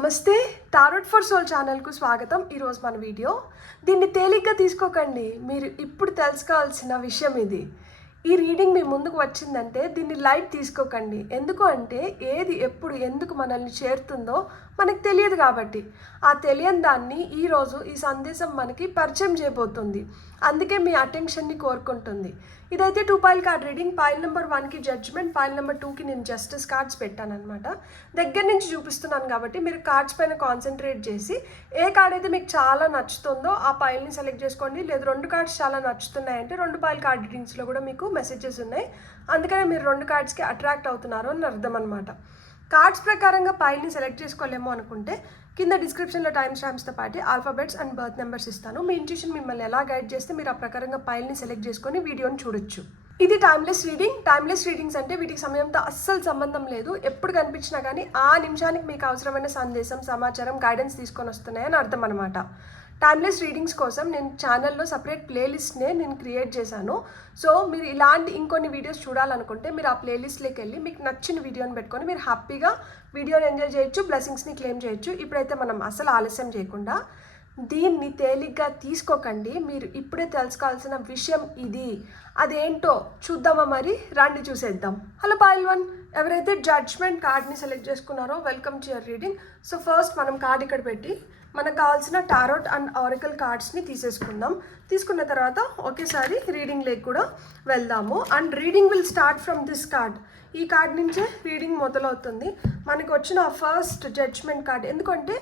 నమస్తే tarot for soul ఛానల్కు స్వాగతం. ఈరోజు మన వీడియో దీన్ని తేలిగ్గా తీసుకోకండి. మీరు ఇప్పుడు తెలుసుకోవాల్సిన విషయం ఇది. ఈ రీడింగ్ మీ ముందుకు వచ్చిందంటే దీన్ని లైట్ తీసుకోకండి. ఎందుకు అంటే ఏది ఎప్పుడు ఎందుకు మనల్ని చేరుతుందో మనకు తెలియదు కాబట్టి ఆ తెలియని దాన్ని ఈరోజు ఈ సందేశం మనకి పరిచయం చేయబోతుంది. అందుకే మీ అటెన్షన్ని కోరుకుంటుంది. ఇదైతే 2 pile card reading. Pile number 1కి జడ్జ్మెంట్, పైల్ నెంబర్ 2కి నేను జస్టిస్ కార్డ్స్ పెట్టాను అనమాట. దగ్గర నుంచి చూపిస్తున్నాను కాబట్టి మీరు కార్డ్స్ పైన కాన్సన్ట్రేట్ చేసి ఏ కార్డ్ అయితే మీకు చాలా నచ్చుతుందో ఆ పైల్ని సెలెక్ట్ చేసుకోండి. లేదు 2 కార్డ్స్ చాలా నచ్చుతున్నాయంటే 2 పైల్ కార్డ్ రీడింగ్స్లో కూడా మీకు మెసేజెస్ ఉన్నాయి. అందుకనే మీరు 2 కార్డ్స్కి అట్రాక్ట్ అవుతున్నారు అని అర్థం అనమాట. కార్డ్స్ ప్రకారంగా పైల్ని సెలెక్ట్ చేసుకోలేమో అనుకుంటే కింద డిస్క్రిప్షన్లో టైమ్ స్టాంప్స్తో పాటు ఆల్ఫాబెట్స్ అండ్ బర్త్ నెంబర్స్ ఇస్తాను. మీ ఇంట్యూషన్ మిమ్మల్ని ఎలా గైడ్ చేస్తే మీరు ఆ ప్రకారంగా పైల్ని సెలెక్ట్ చేసుకొని వీడియోని చూడొచ్చు. ఇది టైమ్లెస్ రీడింగ్. టైమ్లెస్ రీడింగ్స్ అంటే వీటికి సమయంతో అస్సలు సంబంధం లేదు. ఎప్పుడు కనిపించినా కానీ ఆ నిమిషానికి మీకు అవసరమైన సందేశం, సమాచారం, గైడెన్స్ తీసుకొని వస్తున్నాయని అర్థం అనమాట. టైమ్లెస్ రీడింగ్స్ కోసం నేను ఛానల్లో సపరేట్ ప్లేలిస్ట్నే నేను క్రియేట్ చేశాను. సో మీరు ఇలాంటి ఇంకొన్ని వీడియోస్ చూడాలనుకుంటే మీరు ఆ ప్లేలిస్ట్లోకి వెళ్ళి మీకు నచ్చిన వీడియోని పెట్టుకొని మీరు హ్యాపీగా వీడియోని ఎంజాయ్ చేయొచ్చు, బ్లెస్సింగ్స్ని క్లెయిమ్ చేయొచ్చు. ఇప్పుడైతే మనం అసలు ఆలస్యం చేయకుండా దీన్ని తేలిగ్గా తీసుకోకండి. మీరు ఇప్పుడే తెలుసుకోవాల్సిన విషయం ఇది. అదేంటో చూద్దామా? మరి రండి చూసేద్దాం. హలో పైల్ 1, ఎవరైతే జడ్జ్మెంట్ కార్డ్ని సెలెక్ట్ చేసుకున్నారో welcome to your reading. So first మనం కార్డ్ ఇక్కడ పెట్టి మనకు కావాల్సిన టారోట్ అండ్ ఆరికల్ కార్డ్స్ని తీసేసుకుందాం. తీసుకున్న తర్వాత ఒకేసారి రీడింగ్ లేక్ కూడా వెళ్దాము. And reading will start from this card. ఈ కార్డ్ నుంచే రీడింగ్ మొదలవుతుంది. మనకు వచ్చిన ఫస్ట్ జడ్జ్మెంట్ కార్డ్, ఎందుకంటే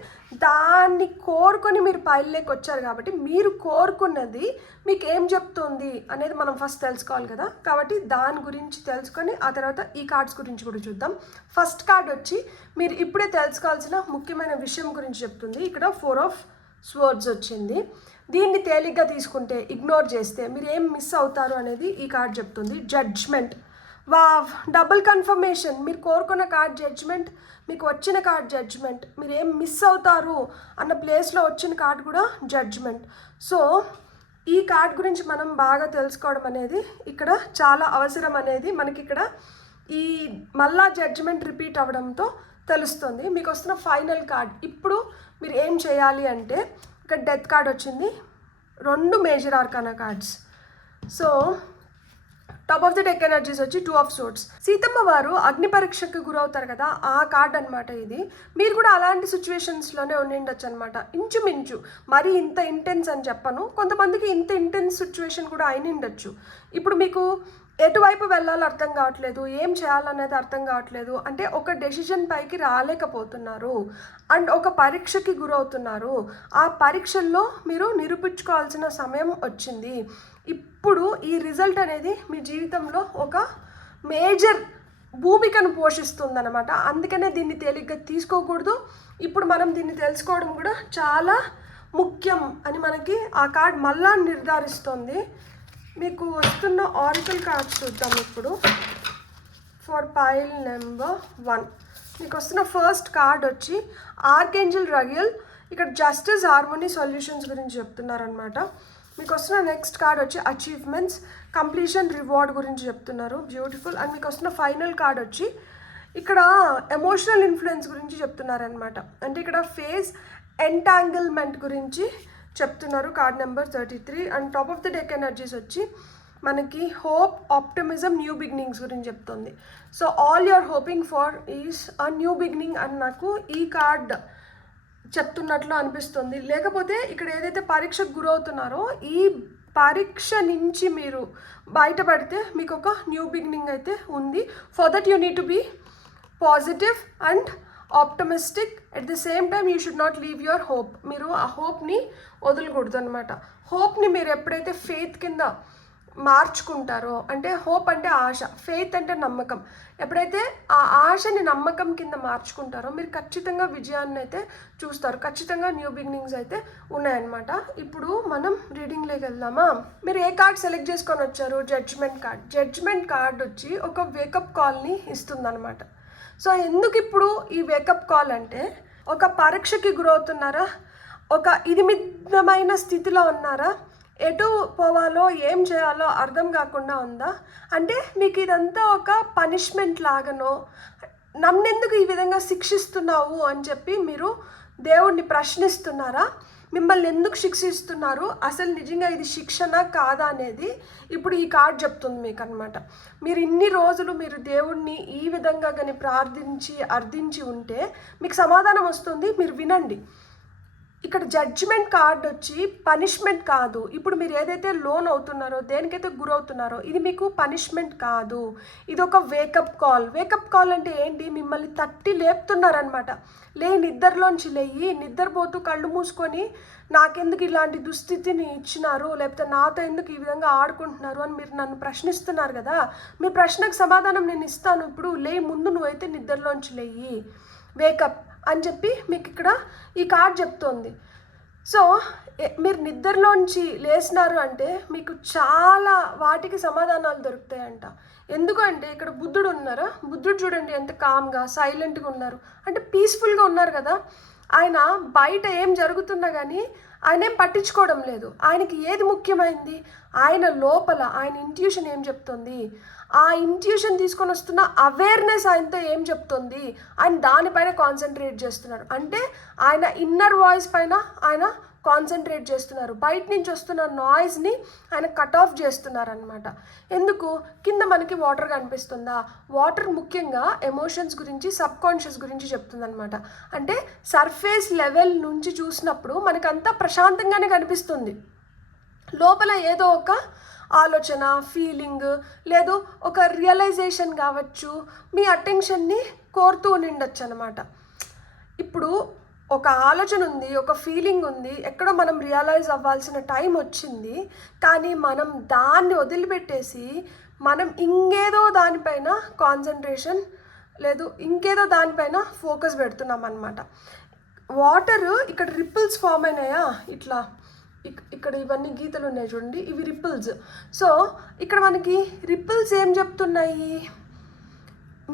దాన్ని కోరుకొని మీరు పైల్లోకి వచ్చారు కాబట్టి మీరు కోరుకున్నది మీకు ఏం చెప్తుంది అనేది మనం ఫస్ట్ తెలుసుకోవాలి కదా. కాబట్టి దాని గురించి తెలుసుకొని ఆ తర్వాత ఈ కార్డ్స్ గురించి కూడా చూద్దాం. ఫస్ట్ కార్డ్ వచ్చి మీరు ఇప్పుడే తెలుసుకోవాల్సిన ముఖ్యమైన విషయం గురించి చెప్తుంది. ఇక్కడ 4 ఆఫ్ స్వర్డ్స్ వచ్చింది. దీన్ని తేలిగ్గా తీసుకుంటే, ఇగ్నోర్ చేస్తే మీరు ఏం మిస్ అవుతారు అనేది ఈ కార్డ్ చెప్తుంది. జడ్జ్మెంట్. Wow, double confirmation. మీరు కోరుకున్న కార్డ్ జడ్జ్మెంట్, మీకు వచ్చిన కార్డ్ జడ్జ్మెంట్. మీరు ఏం మిస్ అవుతారు అన్న ప్లేస్లో వచ్చిన కార్డ్ కూడా జడ్జ్మెంట్. సో ఈ కార్డ్ గురించి మనం బాగా తెలుసుకోవడం అనేది ఇక్కడ చాలా అవసరం అనేది మనకి ఇక్కడ ఈ మళ్ళా జడ్జ్మెంట్ రిపీట్ అవ్వడంతో తెలుస్తుంది. మీకు వస్తున్న ఫైనల్ కార్డ్. ఇప్పుడు మీరు ఏం చేయాలి అంటే ఇక్కడ డెత్ కార్డ్ వచ్చింది, 2 major arcana cards. So top of the deck energies వచ్చి 2 ఆఫ్ సోర్డ్స్. సీతమ్మ వారు అగ్ని పరీక్షకు గురవుతారు కదా, ఆ కార్డ్ అనమాట ఇది. మీరు కూడా అలాంటి సిచ్యువేషన్స్లోనే ఉండిండొచ్చు అనమాట. ఇంచుమించు మరి ఇంత ఇంటెన్స్ అని చెప్పను, కొంతమందికి ఇంత ఇంటెన్స్ సిచ్యువేషన్ కూడా అయినిండొచ్చు. ఇప్పుడు మీకు ఎటువైపు వెళ్ళాలో అర్థం కావట్లేదు, ఏం చేయాలనేది అర్థం కావట్లేదు, అంటే ఒక డెసిషన్ పైకి రాలేకపోతున్నారు అండ్ ఒక పరీక్షకి గురవుతున్నారు. ఆ పరీక్షల్లో మీరు నిరూపించుకోవాల్సిన సమయం వచ్చింది. ఇప్పుడు ఈ రిజల్ట్ అనేది మీ జీవితంలో ఒక మేజర్ భూమికను పోషిస్తుందన్నమాట. అందుకనే దీన్ని తేలిగ్గా తీసుకోకూడదు. ఇప్పుడు మనం దీన్ని తెలుసుకోవడం కూడా చాలా ముఖ్యం అని మనకి ఆ కార్డ్ మళ్ళా నిర్ధారిస్తుంది. మీకు వస్తున్న ఆరికల్ కార్డ్స్ చూద్దాం ఇప్పుడు. ఫర్ పైల్ నెంబర్ 1 మీకు వస్తున్న ఫస్ట్ కార్డ్ వచ్చి ఆర్కేంజల్ రగిల్. ఇక్కడ జస్టిస్, హార్మోనీ, సొల్యూషన్స్ గురించి చెప్తున్నారనమాట. మీకు వస్తున్న నెక్స్ట్ కార్డ్ వచ్చి అచీవ్మెంట్స్, కంప్లీషన్, రివార్డ్ గురించి చెప్తున్నారు. బ్యూటిఫుల్. అండ్ మీకు వస్తున్న ఫైనల్ కార్డ్ వచ్చి ఇక్కడ ఎమోషనల్ ఇన్ఫ్లుయెన్స్ గురించి చెప్తున్నారనమాట. అంటే ఇక్కడ ఫేస్ ఎంటాంగిల్మెంట్ గురించి చెప్తున్నారు. Card number 33. And top of the deck energies వచ్చి మనకి హోప్, ఆప్టిమిజం, న్యూ బిగినింగ్స్ గురించి చెప్తుంది. So all you're hoping for is a new beginning అని నాకు ఈ కార్డ్ చెప్తున్నట్లు అనిపిస్తుంది. లేకపోతే ఇక్కడ ఏదైతే పరీక్షకు గురవుతున్నారో ఈ పరీక్ష నుంచి మీరు బయటపడితే మీకు ఒక న్యూ బిగినింగ్ అయితే ఉంది. For that you need to be positive and optimistic. At the same time you should not leave your hope. మీరు ఆ హోప్ని వదలకూడదు అనమాట. హోప్ని మీరు ఎప్పుడైతే ఫెయిత్ కింద మార్చుకుంటారో, అంటే హోప్ అంటే ఆశ, ఫెయిత్ అంటే నమ్మకం, ఎప్పుడైతే ఆ ఆశని నమ్మకం కింద మార్చుకుంటారో మీరు ఖచ్చితంగా విజయాన్ని అయితే చూస్తారు. ఖచ్చితంగా న్యూ బిగినింగ్స్ అయితే ఉన్నాయన్నమాట. ఇప్పుడు మనం రీడింగ్లోకి వెళ్దామా? మీరు ఏ కార్డ్ సెలెక్ట్ చేసుకొని వచ్చారు? Judgement card. జడ్జ్మెంట్ కార్డ్ వచ్చి ఒక వేకప్ కాల్ని ఇస్తుందన్నమాట. సో ఎందుకు ఇప్పుడు ఈ వేకప్ కాల్ అంటే, ఒక పరీక్షకి గురవుతున్నారా, ఒక ఇదిమిద్దమైన స్థితిలో ఉన్నారా, ఎటు పోవాలో ఏం చేయాలో అర్థం కాకుండా ఉందా, అంటే మీకు ఇదంతా ఒక పనిష్మెంట్ లాగానో నన్నెందుకు ఈ విధంగా శిక్షిస్తున్నావు అని చెప్పి మీరు దేవుణ్ణి ప్రశ్నిస్తున్నారా? మిమ్మల్ని ఎందుకు శిక్షిస్తున్నారు, అసలు నిజంగా ఇది శిక్షణ కాదా అనేది ఇప్పుడు ఈ కార్డ్ చెప్తుంది మీకు అనమాట. మీరు ఇన్ని రోజులు మీరు దేవుణ్ణి ఈ విధంగా కానీ ప్రార్థించి అర్థించి ఉంటే మీకు సమాధానం వస్తుంది. మీరు వినండి. ఇక్కడ జడ్జిమెంట్ కార్డ్ వచ్చి పనిష్మెంట్ కాదు. ఇప్పుడు మీరు ఏదైతే లోన్ అవుతున్నారో, దేనికైతే గురవుతున్నారో, ఇది మీకు పనిష్మెంట్ కాదు, ఇది ఒక వేకప్ కాల్. వేకప్ కాల్ అంటే ఏంటి? మిమ్మల్ని తట్టి లేపుతున్నారనమాట. నిద్రలోంచి లేయి, నిద్రపోతూ కళ్ళు మూసుకొని నాకెందుకు ఇలాంటి దుస్థితిని ఇచ్చినారు, లేకపోతే నాతో ఎందుకు ఈ విధంగా ఆడుకుంటున్నారు అని మీరు నన్ను ప్రశ్నిస్తున్నారు కదా. మీ ప్రశ్నకు సమాధానం నేను ఇస్తాను. ఇప్పుడు ముందు నువ్వైతే నిద్రలోంచి లేయి, వేకప్ అని చెప్పి మీకు ఇక్కడ ఈ కార్డ్ చెప్తోంది. సో మీరు నిద్రలోంచి లేచినారు అంటే మీకు చాలా వాటికి సమాధానాలు దొరుకుతాయంట. ఎందుకంటే ఇక్కడ బుద్ధుడు ఉన్నారా, బుద్ధుడు చూడండి ఎంత కామ్గా సైలెంట్గా ఉన్నారు, అంటే పీస్ఫుల్గా ఉన్నారు కదా. ఆయన బయట ఏం జరుగుతున్నా కానీ ఆయన ఏం పట్టించుకోవడం లేదు. ఆయనకి ఏది ముఖ్యమైంది? ఆయన లోపల ఆయన ఇంట్యూషన్ ఏం చెప్తుంది, ఆ ఇంట్యూషన్ తీసుకొని వస్తున్న అవేర్నెస్ ఆయనతో ఏం చెప్తుంది, ఆయన దానిపైన కాన్సన్ట్రేట్ చేస్తున్నారు. అంటే ఆయన ఇన్నర్ వాయిస్ పైన ఆయన కాన్సన్ట్రేట్ చేస్తున్నారు. బయట నుంచి వస్తున్న నాయిస్ని ఆయన కట్ ఆఫ్ చేస్తున్నారు అనమాట. ఎందుకు? కింద మనకి వాటర్ కనిపిస్తుందా? వాటర్ ముఖ్యంగా ఎమోషన్స్ గురించి, సబ్ కాన్షియస్ గురించి చెప్తుంది అనమాట. అంటే సర్ఫేస్ లెవెల్ నుంచి చూసినప్పుడు మనకంతా ప్రశాంతంగానే కనిపిస్తుంది. లోపల ఏదో ఒక ఆలోచన, ఫీలింగ్, లేదు ఒక రియలైజేషన్ కావచ్చు, మీ అటెన్షన్ని కోరుతూ ఉండొచ్చు అనమాట. ఇప్పుడు ఒక ఆలోచన ఉంది, ఒక ఫీలింగ్ ఉంది, ఎక్కడో మనం రియలైజ్ అవ్వాల్సిన టైం వచ్చింది, కానీ మనం దాన్ని వదిలిపెట్టేసి మనం ఇంకేదో దానిపైన కాన్సన్ట్రేషన్, లేదు ఇంకేదో దానిపైన ఫోకస్ పెడుతున్నాం అన్నమాట. వాటర్ ఇక్కడ రిపుల్స్ ఫామ్ అయినాయా, ఇట్లా ఇక్కడ ఇవన్నీ గీతలు ఉన్నాయి చూడండి, ఇవి రిపుల్స్. సో ఇక్కడ మనకి రిపుల్స్ ఏం చెప్తున్నాయి?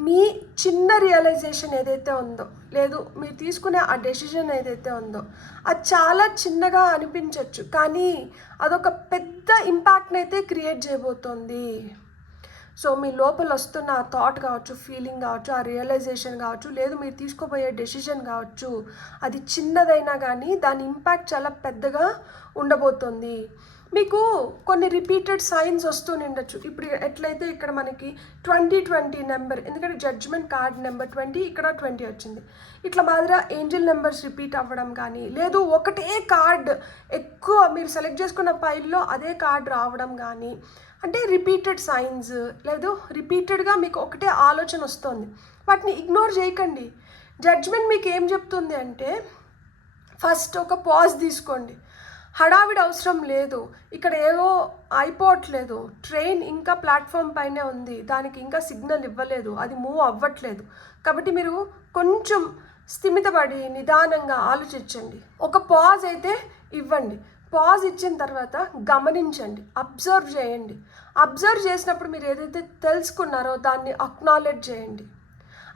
మీ చిన్న రియలైజేషన్ ఏదైతే ఉందో, లేదు మీరు తీసుకునే ఆ డెసిషన్ ఏదైతే ఉందో, అది చాలా చిన్నగా అనిపించవచ్చు, కానీ అదొక పెద్ద ఇంపాక్ట్ని అయితే క్రియేట్ చేయబోతోంది. సో మీ లోపల వస్తున్న ఆ థాట్ కావచ్చు, ఫీలింగ్ కావచ్చు, ఆ రియలైజేషన్ కావచ్చు, లేదు మీరు తీసుకోబోయే డెసిషన్ కావచ్చు, అది చిన్నదైనా కానీ దాని ఇంపాక్ట్ చాలా పెద్దగా ఉండబోతుంది. మీకు కొన్ని రిపీటెడ్ సైన్స్ వస్తూ ఉండొచ్చు. ఇప్పుడు ఎట్లయితే ఇక్కడ మనకి 2020 నెంబర్, ఎందుకంటే జడ్జ్మెంట్ కార్డ్ నెంబర్ 20, ఇక్కడ 20 వచ్చింది. ఇట్లా మాదిరిగా ఏంజల్ నెంబర్స్ రిపీట్ అవ్వడం కానీ, లేదు ఒకటే కార్డ్ ఎక్కువ మీరు సెలెక్ట్ చేసుకున్న ఫైల్లో అదే కార్డ్ రావడం కానీ, అంటే రిపీటెడ్ సైన్స్, లేదు రిపీటెడ్గా మీకు ఒకటే ఆలోచన వస్తుంది. వాటిని ఇగ్నోర్ చేయకండి. జడ్జ్మెంట్ మీకు ఏం చెప్తుంది అంటే, ఫస్ట్ ఒక పాజ్ తీసుకోండి. హడావిడి అవసరం లేదు, ఇక్కడ ఏవో అయిపోవట్లేదు, ట్రైన్ ఇంకా ప్లాట్ఫామ్ పైనే ఉంది, దానికి ఇంకా సిగ్నల్ ఇవ్వలేదు, అది మూవ్ అవ్వట్లేదు, కాబట్టి మీరు కొంచెం స్థిమితపడి నిదానంగా ఆలోచించండి. ఒక పాజ్ అయితే ఇవ్వండి. పాజ్ ఇచ్చిన తర్వాత గమనించండి, అబ్జర్వ్ చేయండి. అబ్జర్వ్ చేసినప్పుడు మీరు ఏదైతే తెలుసుకున్నారో దాన్ని అక్నాలెడ్జ్ చేయండి.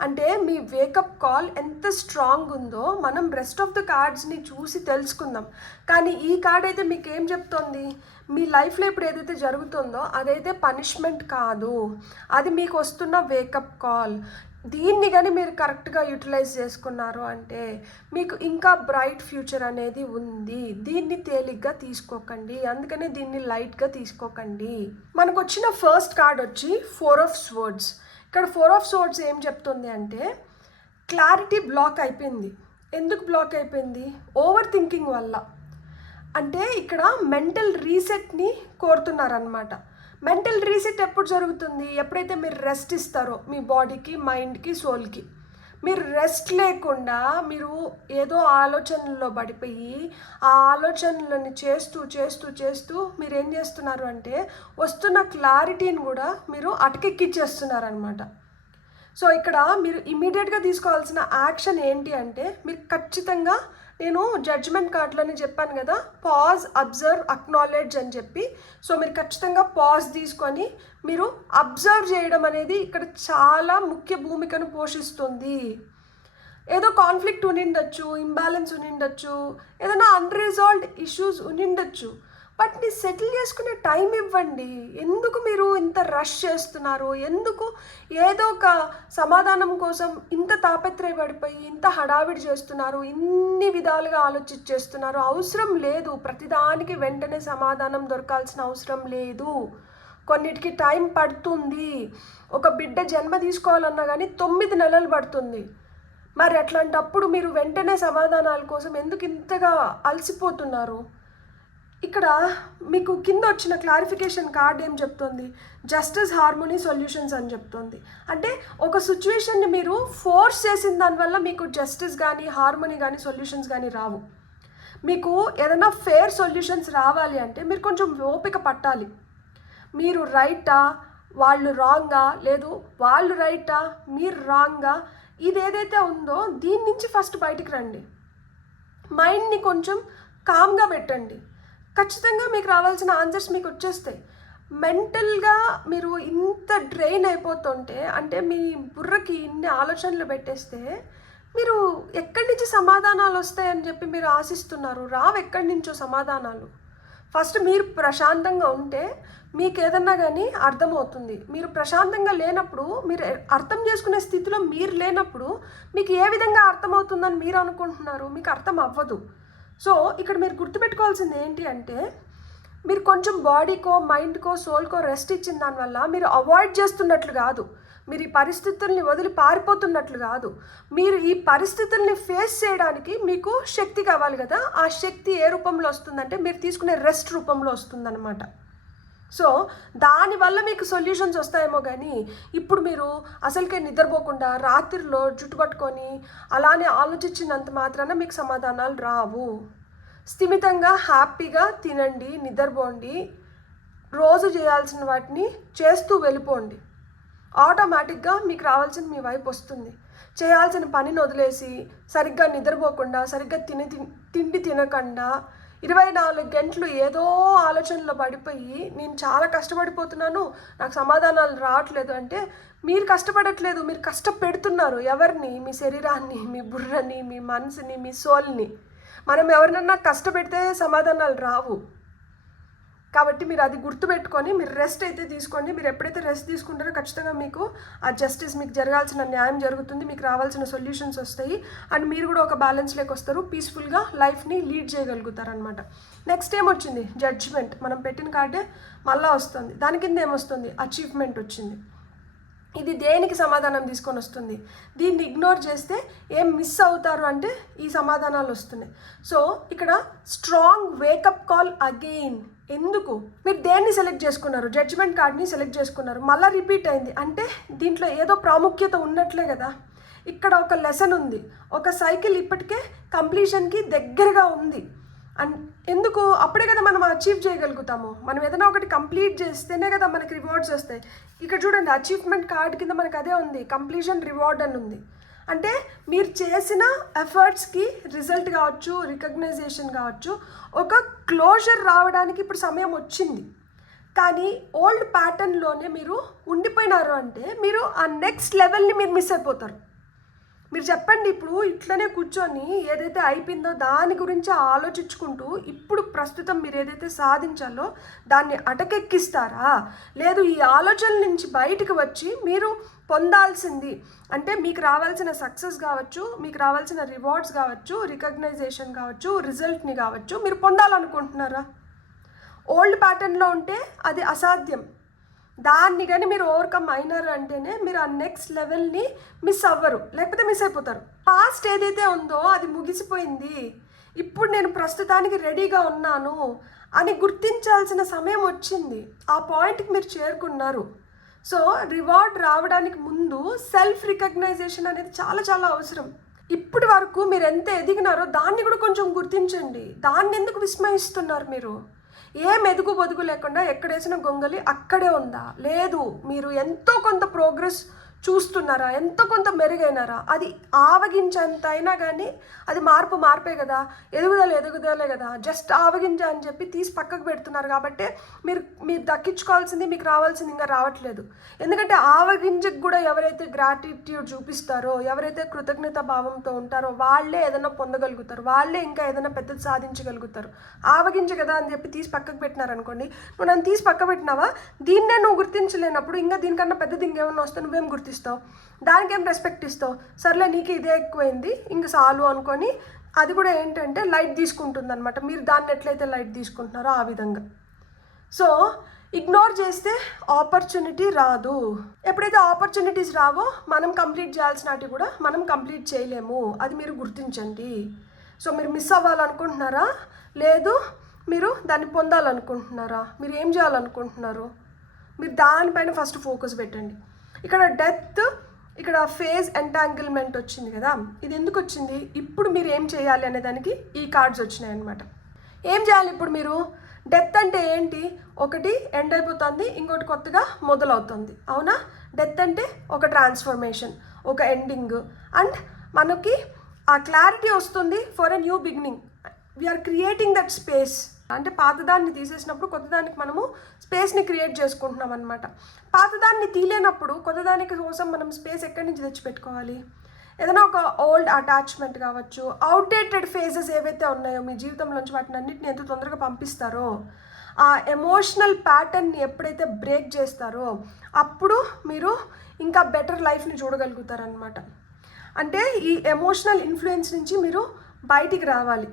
అంటే మీ వేకప్ కాల్ ఎంత స్ట్రాంగ్ ఉందో మనం రెస్ట్ ఆఫ్ ద కార్డ్స్ని చూసి తెలుసుకుందాం. కానీ ఈ కార్డ్ అయితే మీకు ఏం చెప్తోంది? మీ లైఫ్లో ఇప్పుడు ఏదైతే జరుగుతుందో అదైతే పనిష్మెంట్ కాదు, అది మీకు వస్తున్న వేకప్ కాల్. దీన్ని కానీ మీరు కరెక్ట్గా యూటిలైజ్ చేసుకున్నారు అంటే మీకు ఇంకా బ్రైట్ ఫ్యూచర్ అనేది ఉంది. దీన్ని తేలిగ్గా తీసుకోకండి, అందుకనే దీన్ని లైట్గా తీసుకోకండి. మనకు వచ్చిన ఫస్ట్ కార్డ్ వచ్చి 4 of Swords. ఇక్కడ 4 of Swords ఏం చెప్తుంది అంటే, క్లారిటీ బ్లాక్ అయిపోయింది. ఎందుకు బ్లాక్ అయిపోయింది? ఓవర్ థింకింగ్ వల్ల. అంటే ఇక్కడ మెంటల్ రీసెట్ని కోరుతున్నారనమాట. మెంటల్ రీసెట్ ఎప్పుడు జరుగుతుంది? ఎప్పుడైతే మీరు రెస్ట్ ఇస్తారో మీ బాడీకి, మైండ్కి, సోల్కి. మీరు రెస్ట్ లేకుండా మీరు ఏదో ఆలోచనల్లో పడిపోయి ఆ ఆలోచనలని చేస్తూ చేస్తూ చేస్తూ మీరు ఏం చేస్తున్నారు అంటే వస్తున్న క్లారిటీని కూడా మీరు అటకెక్కిచ్చేస్తున్నారనమాట. సో ఇక్కడ మీరు ఇమీడియట్గా తీసుకోవాల్సిన యాక్షన్ ఏంటి అంటే, మీరు ఖచ్చితంగా, నేను జడ్జ్మెంట్ కార్డులోనే చెప్పాను కదా, పాజ్, అబ్జర్వ్, అక్నాలెడ్జ్ అని చెప్పి. సో మీరు ఖచ్చితంగా పాజ్ తీసుకొని మీరు అబ్జర్వ్ చేయడం అనేది ఇక్కడ చాలా ముఖ్య భూమికను పోషిస్తుంది. ఏదో కాన్ఫ్లిక్ట్ ఉండిండొచ్చు, ఇంబ్యాలెన్స్ ఉండిండొచ్చు, ఏదైనా అన్రిజాల్వ్డ్ ఇష్యూస్ ఉండిండొచ్చు. వాటిని సెటిల్ చేసుకునే టైం ఇవ్వండి. ఎందుకు మీరు ఇంత రష్ చేస్తున్నారు? ఎందుకు ఏదో ఒక సమాధానం కోసం ఇంత తాపత్రయపడిపోయి ఇంత హడావిడి చేస్తున్నారు? ఇన్ని విధాలుగా ఆలోచించేస్తున్నారు. అవసరం లేదు. ప్రతిదానికి వెంటనే సమాధానం దొరకాల్సిన అవసరం లేదు. కొన్నిటికి టైం పడుతుంది. ఒక బిడ్డ జన్మ తీసుకోవాలన్నా కానీ 9 నెలలు పడుతుంది. మరి అట్లాంటప్పుడు మీరు వెంటనే సమాధానాల కోసం ఎందుకు ఇంతగా అలసిపోతున్నారు? ఇక్కడ మీకు కింద వచ్చిన క్లారిఫికేషన్ కార్డ్ ఏం చెప్తుంది? జస్టిస్, హార్మోనీ, సొల్యూషన్స్ అని చెప్తుంది. అంటే ఒక సిచ్యువేషన్ని మీరు ఫోర్స్ చేసిన దానివల్ల మీకు జస్టిస్ కానీ హార్మోనీ కానీ సొల్యూషన్స్ కానీ రావు. మీకు ఏదైనా ఫేర్ సొల్యూషన్స్ రావాలి అంటే మీరు కొంచెం ఓపిక పట్టాలి. మీరు రైటా, వాళ్ళు రాంగా, లేదు వాళ్ళు రైటా, మీరు రాంగా, ఇది ఏదైతే ఉందో దీని నుంచి ఫస్ట్ బయటికి రండి. మైండ్ని కొంచెం కామ్గా పెట్టండి. ఖచ్చితంగా మీకు రావాల్సిన ఆన్సర్స్ మీకు వచ్చేస్తాయి. మెంటల్గా మీరు ఇంత డ్రైన్ అయిపోతుంటే, అంటే మీ బుర్రకి ఇన్ని ఆలోచనలు పెట్టేస్తే మీరు ఎక్కడి నుంచి సమాధానాలు వస్తాయని చెప్పి మీరు ఆశిస్తున్నారు. రావు ఎక్కడి నుంచో సమాధానాలు. ఫస్ట్ మీరు ప్రశాంతంగా ఉంటే మీకు ఏదన్నా కానీ అర్థమవుతుంది. మీరు ప్రశాంతంగా లేనప్పుడు, మీరు అర్థం చేసుకునే స్థితిలో మీరు లేనప్పుడు మీకు ఏ విధంగా అర్థమవుతుందని మీరు అనుకుంటున్నారు? మీకు అర్థం అవ్వదు. సో ఇక్కడ మీరు గుర్తుపెట్టుకోవాల్సింది ఏంటి అంటే, మీరు కొంచెం బాడీకో, మైండ్కో, సోల్కో రెస్ట్ ఇచ్చిన దానివల్ల మీరు అవాయిడ్ చేస్తున్నట్లు కాదు, మీరు ఈ పరిస్థితుల్ని వదిలి పారిపోతున్నట్లు కాదు. మీరు ఈ పరిస్థితుల్ని ఫేస్ చేయడానికి మీకు శక్తి కావాలి కదా. ఆ శక్తి ఏ రూపంలో వస్తుందంటే మీరు తీసుకునే రెస్ట్ రూపంలో వస్తుందన్నమాట. సో దానివల్ల మీకు సొల్యూషన్స్ వస్తాయేమో కానీ ఇప్పుడు మీరు అసలుకే నిద్రపోకుండా రాత్రిలో జుట్టు పట్టుకొని అలానే ఆలోచించినంత మాత్రాన మీకు సమాధానాలు రావు. స్థిమితంగా హ్యాపీగా తినండి, నిద్రపోండి, రోజు చేయాల్సిన వాటిని చేస్తూ వెళ్ళిపోండి. ఆటోమేటిక్గా మీకు రావాల్సిన మీ వైపు వస్తుంది. చేయాల్సిన పనిని వదిలేసి సరిగ్గా నిద్రపోకుండా, సరిగ్గా తిండి తినకుండా 24 గంటలు ఏదో ఆలోచనలో పడిపోయి నేను చాలా కష్టపడిపోతున్నాను, నాకు సమాధానాలు రావట్లేదు అంటే మీరు కష్టపడట్లేదు, మీరు కష్టపెడుతున్నారు. ఎవరిని? మీ శరీరాన్ని, మీ బుర్రని, మీ మనసుని, మీ సోల్ని. మనం ఎవరినన్నా కష్టపెడితే సమాధానాలు రావు. కాబట్టి మీరు అది గుర్తుపెట్టుకొని మీరు రెస్ట్ అయితే తీసుకోండి. మీరు ఎప్పుడైతే రెస్ట్ తీసుకుంటారో ఖచ్చితంగా మీకు ఆ జస్టిస్, మీకు జరగాల్సిన న్యాయం జరుగుతుంది, మీకు రావాల్సిన సొల్యూషన్స్ వస్తాయి. అండ్ మీరు కూడా ఒక బ్యాలెన్స్లోకి వస్తారు, పీస్ఫుల్గా లైఫ్ని లీడ్ చేయగలుగుతారు అనమాట. నెక్స్ట్ ఏమొచ్చింది? జడ్జ్మెంట్. మనం పెట్టిన కార్డే మళ్ళీ వస్తుంది. దాని కింద ఏమొస్తుంది? అచీవ్మెంట్ వచ్చింది. ఇది దేనికి సమాధానం తీసుకొని వస్తుంది? దీన్ని ఇగ్నోర్ చేస్తే ఏం మిస్ అవుతారు అంటే ఈ సమాధానాలు వస్తున్నాయి. సో ఇక్కడ స్ట్రాంగ్ వేకప్ కాల్ అగైన్. ఎందుకు? మీరు దేన్ని సెలెక్ట్ చేసుకున్నారు? జడ్జ్మెంట్ కార్డ్ని సెలెక్ట్ చేసుకున్నారు, మళ్ళీ రిపీట్ అయింది అంటే దీంట్లో ఏదో ప్రాముఖ్యత ఉన్నట్లే కదా. ఇక్కడ ఒక లెసన్ ఉంది, ఒక సైకిల్ ఇప్పటికే కంప్లీషన్కి దగ్గరగా ఉంది. అండ్ ఎందుకు? అప్పుడే కదా మనం అచీవ్ చేయగలుగుతాము. మనం ఏదైనా ఒకటి కంప్లీట్ చేస్తేనే కదా మనకి రివార్డ్స్ వస్తాయి. ఇక్కడ చూడండి, అచీవ్మెంట్ కార్డ్ కింద మనకు అదే ఉంది, కంప్లీషన్ రివార్డ్ అని ఉంది. అంటే మీరు చేసిన ఎఫర్ట్స్కి రిజల్ట్ కావచ్చు, రికగ్నైజేషన్ కావచ్చు, ఒక క్లోజర్ రావడానికి ఇప్పుడు సమయం వచ్చింది. కానీ ఓల్డ్ ప్యాటర్న్లోనే మీరు ఉండిపోయినారు అంటే మీరు ఆ నెక్స్ట్ లెవెల్ని మీరు మిస్ అయిపోతారు. మీరు చెప్పండి, ఇప్పుడు ఇట్లనే కూర్చొని ఏదైతే అయిపోయిందో దాని గురించి ఆలోచించుకుంటూ ఇప్పుడు ప్రస్తుతం మీరు ఏదైతే సాధించాలో దాన్ని అటకెక్కిస్తారా? లేదు ఈ ఆలోచనల నుంచి బయటకు వచ్చి మీరు పొందాల్సింది అంటే మీకు రావాల్సిన సక్సెస్ కావచ్చు, మీకు రావాల్సిన రివార్డ్స్ కావచ్చు, రికగ్నైజేషన్ కావచ్చు, రిజల్ట్ని కావచ్చు మీరు పొందాలనుకుంటున్నారా? ఓల్డ్ ప్యాటర్న్లో ఉంటే అది అసాధ్యం. దాన్ని కానీ మీరు ఓవర్కమ్ అయినారు అంటేనే మీరు ఆ నెక్స్ట్ లెవెల్ని మిస్ అవ్వరు, లేకపోతే మిస్ అయిపోతారు. పాస్ట్ ఏదైతే ఉందో అది ముగిసిపోయింది, ఇప్పుడు నేను ప్రస్తుతానికి రెడీగా ఉన్నాను అని గుర్తించాల్సిన సమయం వచ్చింది. ఆ పాయింట్కి మీరు చేరుకున్నారు. సో రివార్డ్ రావడానికి ముందు సెల్ఫ్ రికగ్నైజేషన్ అనేది చాలా చాలా అవసరం. ఇప్పటి వరకు మీరు ఎంత ఎదిగినారో దాన్ని కూడా కొంచెం గుర్తించండి. దాన్ని ఎందుకు విస్మయిస్తున్నారు? మీరు ఏం ఎదుగు బొదుగు లేకుండా ఎక్కడేసిన గొంగలి అక్కడే ఉందా? లేదు, మీరు ఎంతో కొంత ప్రోగ్రెస్ చూస్తున్నారా, ఎంతో కొంత మెరుగైనారా? అది ఆవగించంత అయినా కానీ అది మార్పే కదా, ఎదుగుదలే కదా. జస్ట్ ఆవగింజ అని చెప్పి తీసి పక్కకు పెడుతున్నారు కాబట్టి మీరు దక్కించుకోవాల్సింది మీకు రావాల్సింది ఇంకా రావట్లేదు. ఎందుకంటే ఆవగింజకు కూడా ఎవరైతే గ్రాటిట్యూడ్ చూపిస్తారో, ఎవరైతే కృతజ్ఞత భావంతో ఉంటారో వాళ్ళే ఏదైనా పొందగలుగుతారు, వాళ్ళే ఇంకా ఏదైనా పెద్దది సాధించగలుగుతారు. ఆవగింజ కదా అని చెప్పి తీసి పక్కకు పెట్టినారనుకోండి, నువ్వు నన్ను తీసి పక్క పెట్టినావా, దీన్నే నువ్వు గుర్తించలేనప్పుడు ఇంకా దీనికన్నా పెద్దది ఇంకేమన్నా వస్తే నువ్వేం గుర్తిస్తావు? దానికేం రెస్పెక్ట్ ఇస్తావు? సర్లే నీకు ఇదే ఎక్కువైంది ఇంక చాలు అనుకొని అది కూడా ఏంటంటే లైట్ తీసుకుంటుంది అనమాట. మీరు దాన్ని ఎట్లయితే లైట్ తీసుకుంటున్నారో ఆ విధంగా. సో ఇగ్నోర్ చేస్తే ఆపర్చునిటీ రాదు. ఎప్పుడైతే ఆపర్చునిటీస్ రావో మనం కంప్లీట్ చేయాల్సినవి కూడా మనం కంప్లీట్ చేయలేము. అది మీరు గుర్తించండి. సో మీరు మిస్ అవ్వాలనుకుంటున్నారా, లేదు మీరు దాన్ని పొందాలనుకుంటున్నారా, మీరు ఏం చేయాలనుకుంటున్నారు, మీరు దానిపైన ఫస్ట్ ఫోకస్ పెట్టండి. ఇక్కడ డెత్, ఇక్కడ ఫేజ్ ఎంటాంగిల్మెంట్ వచ్చింది కదా, ఇది ఎందుకు వచ్చింది? ఇప్పుడు మీరు ఏం చేయాలి అనే దానికి ఈ కార్డ్స్ వచ్చినాయి అనమాట. ఏం చేయాలి ఇప్పుడు మీరు? డెత్ అంటే ఏంటి? ఒకటి ఎండ్ అయిపోతుంది, ఇంకోటి కొత్తగా మొదలవుతుంది, అవునా? డెత్ అంటే ఒక ట్రాన్స్ఫర్మేషన్, ఒక ఎండింగ్, అండ్ మనకి ఆ క్లారిటీ వస్తుంది for a new beginning. We're creating that space. అంటే పాతదాన్ని తీసేసినప్పుడు కొత్తదానికి మనము స్పేస్ని క్రియేట్ చేసుకుంటున్నాం అనమాట. పాతదాన్ని తీలేనప్పుడు కొత్తదానికి కోసం మనం స్పేస్ ఎక్కడి నుంచి తెచ్చిపెట్టుకోవాలి? ఏదైనా ఒక ఓల్డ్ అటాచ్మెంట్ కావచ్చు, అవుట్డేటెడ్ ఫేజెస్ ఏవైతే ఉన్నాయో మీ జీవితంలోంచి వాటిని అన్నింటిని ఎంత తొందరగా పంపిస్తారో, ఆ ఎమోషనల్ ప్యాటర్న్ని ఎప్పుడైతే బ్రేక్ చేస్తారో అప్పుడు మీరు ఇంకా బెటర్ లైఫ్ని చూడగలుగుతారనమాట. అంటే ఈ ఎమోషనల్ ఇన్ఫ్లుయెన్స్ నుంచి మీరు బయటికి రావాలి.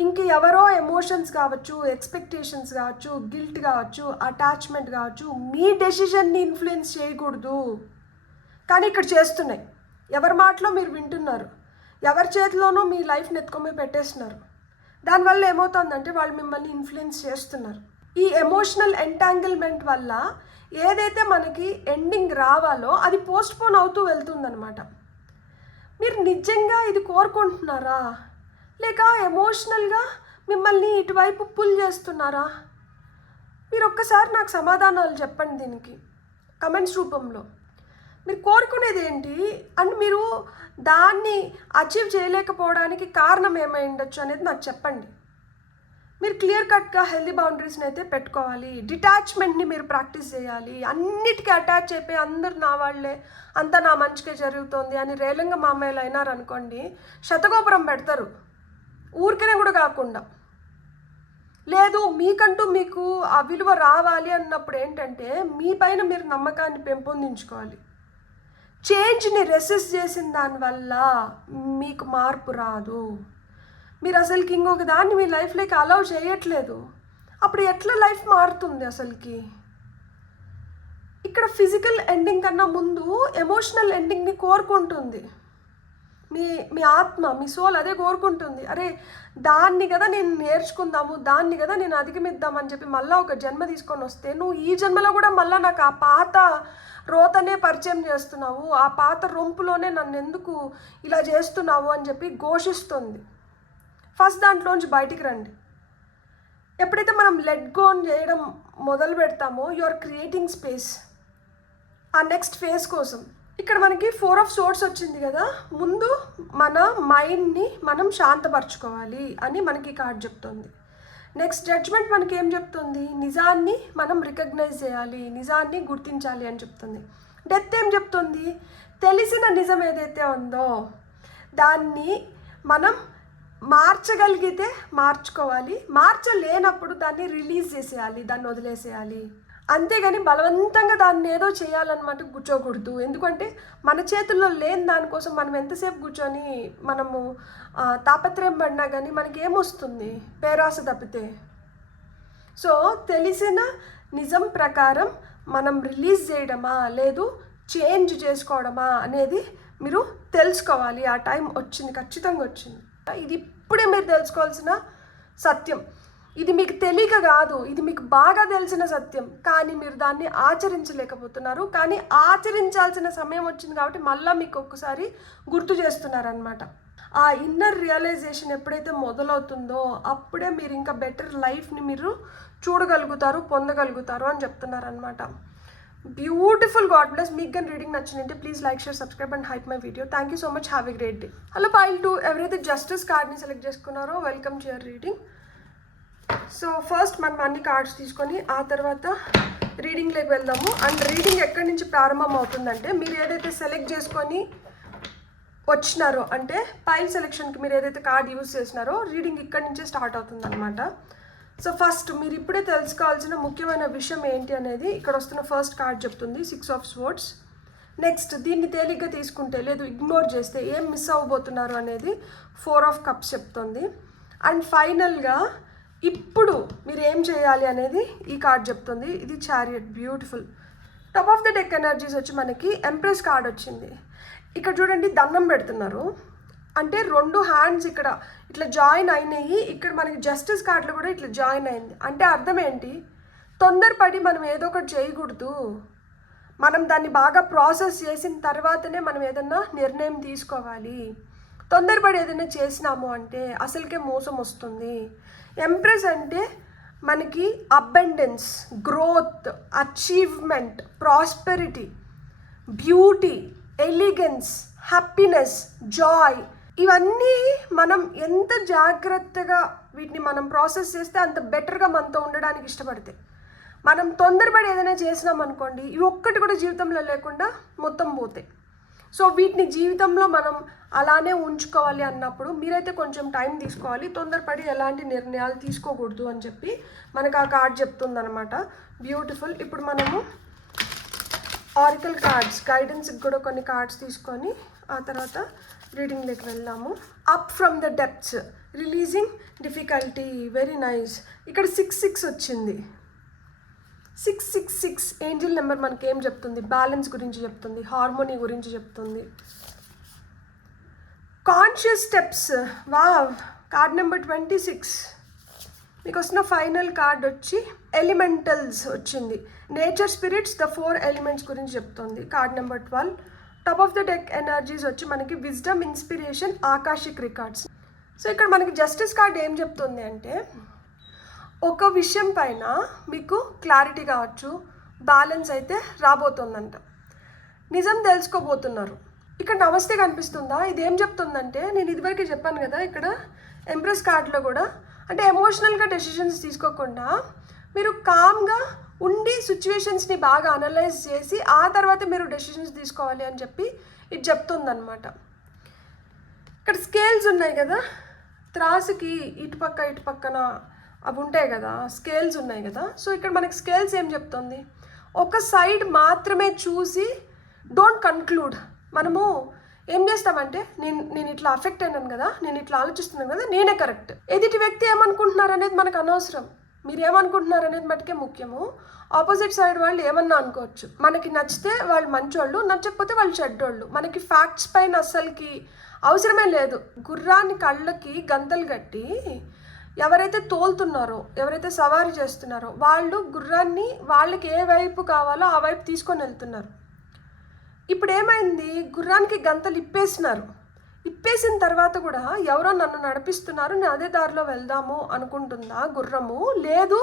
ఇంక ఎవరో ఎమోషన్స్ కావచ్చు, ఎక్స్పెక్టేషన్స్ కావచ్చు, గిల్ట్ కావచ్చు, అటాచ్మెంట్ కావచ్చు, మీ డెసిషన్ని ఇన్ఫ్లుయెన్స్ చేయకూడదు. కానీ ఇక్కడ చేస్తున్నాయి. ఎవరి మాటలో మీరు వింటున్నారు, ఎవరి చేతిలోనో మీ లైఫ్ని ఎత్తుకొని పెట్టేస్తున్నారు. దానివల్ల ఏమవుతుందంటే వాళ్ళు మిమ్మల్ని ఇన్ఫ్లుయెన్స్ చేస్తున్నారు. ఈ ఎమోషనల్ ఎంటాంగిల్మెంట్ వల్ల ఏదైతే మనకి ఎండింగ్ రావాలో అది పోస్ట్పోన్ అవుతూ వెళ్తుందనమాట. మీరు నిజంగా ఇది కోరుకుంటున్నారా, లేక ఎమోషనల్గా మిమ్మల్ని ఇటువైపు పుల్ చేస్తున్నారా? మీరు ఒక్కసారి నాకు సమాధానాలు చెప్పండి దీనికి కమెంట్స్ రూపంలో. మీరు కోరుకునేది ఏంటి అండ్ మీరు దాన్ని అచీవ్ చేయలేకపోవడానికి కారణం ఏమై ఉండొచ్చు అనేది నాకు చెప్పండి. మీరు క్లియర్ కట్గా హెల్దీ బౌండరీస్ని అయితే పెట్టుకోవాలి. డిటాచ్మెంట్ని మీరు ప్రాక్టీస్ చేయాలి. అన్నిటికీ అటాచ్ అయిపోయి అందరు నా వాళ్ళే, అంతా నా మంచిగా జరుగుతుంది అని రేలంగా మా అమ్మాయిలు అయినారనుకోండి, శతగోపురం పెడతారు. ఊరికనే కూడా కాకుండా లేదు, మీకంటూ మీకు ఆ విలువ రావాలి అన్నప్పుడు ఏంటంటే మీ పైన మీరు నమ్మకాన్ని పెంపొందించుకోవాలి. చేంజ్ని రెసిస్ట్ చేసిన దానివల్ల మీకు మార్పు రాదు. మీరు అసలుకి ఇంకొక దాన్ని మీ లైఫ్లోకి అలౌ చేయట్లేదు. అప్పుడు ఎట్లా లైఫ్ మారుతుంది అసలుకి? ఇక్కడ ఫిజికల్ ఎండింగ్ కన్నా ముందు ఎమోషనల్ ఎండింగ్ని కోరుకుంటుంది మీ ఆత్మ, మీ సోల్ అదే కోరుకుంటుంది. అరే దాన్ని కదా నేను నేర్చుకుందాము, దాన్ని కదా నేను అధిగమిద్దామని చెప్పి మళ్ళీ ఒక జన్మ తీసుకొని వస్తే నువ్వు ఈ జన్మలో కూడా మళ్ళీ నాకు ఆ పాత రోతనే పరిచయం చేస్తున్నావు, ఆ పాత రొంపులోనే నన్ను ఎందుకు ఇలా చేస్తున్నావు అని చెప్పి ఘోషిస్తుంది. ఫస్ట్ దాంట్లోంచి బయటికి రండి. ఎప్పుడైతే మనం లెట్ గో చేయడం మొదలు పెడతామో యు ఆర్ క్రియేటింగ్ స్పేస్ ఆ నెక్స్ట్ ఫేజ్ కోసం. ఇక్కడ మనకి 4 ఆఫ్ సోర్స్ వచ్చింది కదా, ముందు మన మైండ్ని మనం శాంతపరచుకోవాలి అని మనకి కార్డ్ చెప్తుంది. నెక్స్ట్ జడ్జ్మెంట్ మనకి ఏం చెప్తుంది? నిజాన్ని మనం రికగ్నైజ్ చేయాలి, నిజాన్ని గుర్తించాలి అని చెప్తుంది. డెత్ ఏం చెప్తుంది? తెలిసిన నిజం ఏదైతే ఉందో దాన్ని మనం మార్చగలిగితే మార్చుకోవాలి, మార్చలేనప్పుడు దాన్ని రిలీజ్ చేసేయాలి, దాన్ని వదిలేసేయాలి. అంతేగాని బలవంతంగా దాన్ని ఏదో చేయాలన్నమాట కూర్చోకూడదు. ఎందుకంటే మన చేతుల్లో లేని దానికోసం మనం ఎంతసేపు కూర్చొని మనము తాపత్రయం పడినా కానీ మనకి ఏమొస్తుంది? పేరాస తప్పితే. సో తెలిసిన నిజం ప్రకారం మనం రిలీజ్ చేయడమా లేదు చేంజ్ చేసుకోవడమా అనేది మీరు తెలుసుకోవాలి. ఆ టైం వచ్చింది, ఖచ్చితంగా వచ్చింది. ఇది ఇప్పుడే మీరు తెలుసుకోవాల్సిన సత్యం. ఇది మీకు తెలియక కాదు, ఇది మీకు బాగా తెలిసిన సత్యం, కానీ మీరు దాన్ని ఆచరించలేకపోతున్నారు. కానీ ఆచరించాల్సిన సమయం వచ్చింది కాబట్టి మళ్ళీ మీకు ఒక్కసారి గుర్తు చేస్తున్నారనమాట. ఆ ఇన్నర్ రియలైజేషన్ ఎప్పుడైతే మొదలవుతుందో అప్పుడే మీరు ఇంకా బెటర్ లైఫ్ని మీరు చూడగలుగుతారు, పొందగలుగుతారు అని చెప్తున్నారనమాట. Beautiful God bless. మీకు కానీ రీడింగ్ నచ్చిందంటే please like, share, subscribe and hype my video. Thank you so much. Have a great day. Hello pile 2, ఎవరైతే జస్టిస్ కార్డ్ని సెలెక్ట్ చేసుకున్నారో welcome to your reading. So first మనం అన్ని కార్డ్స్ తీసుకొని ఆ తర్వాత రీడింగ్లోకి వెళ్దాము. అండ్ రీడింగ్ ఎక్కడి నుంచి ప్రారంభం అవుతుందంటే, మీరు ఏదైతే సెలెక్ట్ చేసుకొని వచ్చినారో, అంటే పైల్ సెలెక్షన్కి మీరు ఏదైతే కార్డ్ యూజ్ చేసినారో రీడింగ్ ఇక్కడి నుంచే స్టార్ట్ అవుతుంది అనమాట. సో ఫస్ట్ మీరు ఇప్పుడే తెలుసుకోవాల్సిన ముఖ్యమైన విషయం ఏంటి అనేది ఇక్కడ వస్తున్న ఫస్ట్ కార్డ్ చెప్తుంది, 6 ఆఫ్ స్వర్డ్స్. నెక్స్ట్ దీన్ని తేలిగ్గా తీసుకుంటే లేదు ఇగ్నోర్ చేస్తే ఏం మిస్ అవ్వబోతున్నారు అనేది 4 ఆఫ్ కప్స్ చెప్తుంది. అండ్ ఫైనల్గా ఇప్పుడు మీరు ఏం చేయాలి అనేది ఈ కార్డ్ చెప్తుంది. ఇది chariot, beautiful. Top of the deck energies వచ్చి మనకి ఎంప్రెస్ కార్డ్ వచ్చింది. ఇక్కడ చూడండి దండం పెడుతున్నారు, అంటే 2 హ్యాండ్స్ ఇక్కడ ఇట్లా జాయిన్ అయినాయి. ఇక్కడ మనకి జస్టిస్ కార్డులో కూడా ఇట్లా జాయిన్ అయింది. అంటే అర్థం ఏంటి, తొందరపడి మనం ఏదో ఒకటి చేయకూడదు. మనం దాన్ని బాగా ప్రాసెస్ చేసిన తర్వాతనే మనం ఏదన్నా నిర్ణయం తీసుకోవాలి. తొందరపడి ఏదైనా చేసినాము అంటే అసలుకే మోసం వస్తుంది. ఎంప్రెస్ అంటే మనకి abundance, growth, achievement, prosperity, beauty, elegance, happiness, Joy, ఇవన్నీ మనం ఎంత జాగ్రత్తగా వీటిని మనం ప్రాసెస్ చేస్తే అంత బెటర్గా మనతో ఉండడానికి ఇష్టపడితే. మనం తొందరపడి ఏదైనా చేసినాం అనుకోండి, ఇవి ఒక్కటి కూడా జీవితంలో లేకుండా మొత్తం పోతాయి. సో వీటిని జీవితంలో మనం అలానే ఉంచుకోవాలి అన్నప్పుడు మీరైతే కొంచెం టైం తీసుకోవాలి. తొందరపడి ఎలాంటి నిర్ణయాలు తీసుకోకూడదు అని చెప్పి మనకు ఆ కార్డ్ చెప్తుందనమాట. బ్యూటిఫుల్. ఇప్పుడు మనము ఆరికల్ కార్డ్స్ గైడెన్స్కి కూడా కొన్ని కార్డ్స్ తీసుకొని ఆ తర్వాత రీడింగ్లోకి వెళ్దాము. Up from the depths, releasing difficulty, very nice. ఇక్కడ 6 వచ్చింది. 666 ఏంజిల్ నెంబర్ మనకి ఏం చెప్తుంది? బ్యాలెన్స్ గురించి చెప్తుంది, హార్మోనీ గురించి చెప్తుంది. Conscious steps, wow, card number 26. మీకు వస్తున్న ఫైనల్ కార్డ్ వచ్చి ఎలిమెంటల్స్ వచ్చింది. నేచర్, స్పిరిట్స్, ద 4 ఎలిమెంట్స్ గురించి చెప్తుంది. Card number 12. Top of the deck energies వచ్చి మనకి wisdom, inspiration, Akashic records. So ఇక్కడ మనకి జస్టిస్ కార్డ్ ఏం చెప్తుంది అంటే, ఒక విషయం పైన మీకు క్లారిటీ కావచ్చు, బ్యాలెన్స్ అయితే రాబోతుందంట, నిజం తెలుసుకోబోతున్నారు. ఇక్కడ నమస్తే కనిపిస్తుందా? ఇది ఏం చెప్తుందంటే, నేను ఇదివరకే చెప్పాను కదా ఇక్కడ ఎంప్రెస్ కార్డ్లో కూడా, అంటే ఎమోషనల్గా డెసిషన్స్ తీసుకోకుండా మీరు కామ్గా ఉండి సిచ్యువేషన్స్ని బాగా అనలైజ్ చేసి ఆ తర్వాత మీరు డెసిషన్స్ తీసుకోవాలి అని చెప్పి ఇది చెప్తుందన్నమాట. ఇక్కడ స్కేల్స్ ఉన్నాయి కదా, త్రాసుకి ఇటు పక్కన అవి ఉంటాయి కదా, స్కేల్స్ ఉన్నాయి కదా. సో ఇక్కడ మనకి స్కేల్స్ ఏం చెప్తుంది, ఒక సైడ్ మాత్రమే చూసి డోంట్ కన్క్లూడ్. మనము ఏం చేస్తామంటే, నేను ఇట్లా అఫెక్ట్ అయినాను కదా, నేను ఇట్లా ఆలోచిస్తున్నాను కదా, నేనే కరెక్ట్. ఎదుటి వ్యక్తి ఏమనుకుంటున్నారు అనేది మనకు అనవసరం, మీరు ఏమనుకుంటున్నారు అనేది మటుకే ముఖ్యము. ఆపోజిట్ సైడ్ వాళ్ళు ఏమన్నా అనుకోవచ్చు, మనకి నచ్చితే వాళ్ళు మంచోళ్ళు, నచ్చకపోతే వాళ్ళు చెడ్డోళ్ళు. మనకి ఫ్యాక్ట్స్ పైన అస్సలకి అవసరమే లేదు. గుర్రాన్ని కళ్ళకి గంతలు కట్టి ఎవరైతే తోలుతున్నారో, ఎవరైతే సవారీ చేస్తున్నారో వాళ్ళు గుర్రాన్ని వాళ్ళకి ఏ వైపు కావాలో ఆ వైపు తీసుకొని వెళ్తున్నారు. ఇప్పుడు ఏమైంది, గుర్రానికి గంతలు ఇప్పేసిన తర్వాత కూడా ఎవరో నన్ను నడిపిస్తున్నారు, నేను అదే దారిలో వెళ్దాము అనుకుంటుందా గుర్రము? లేదు,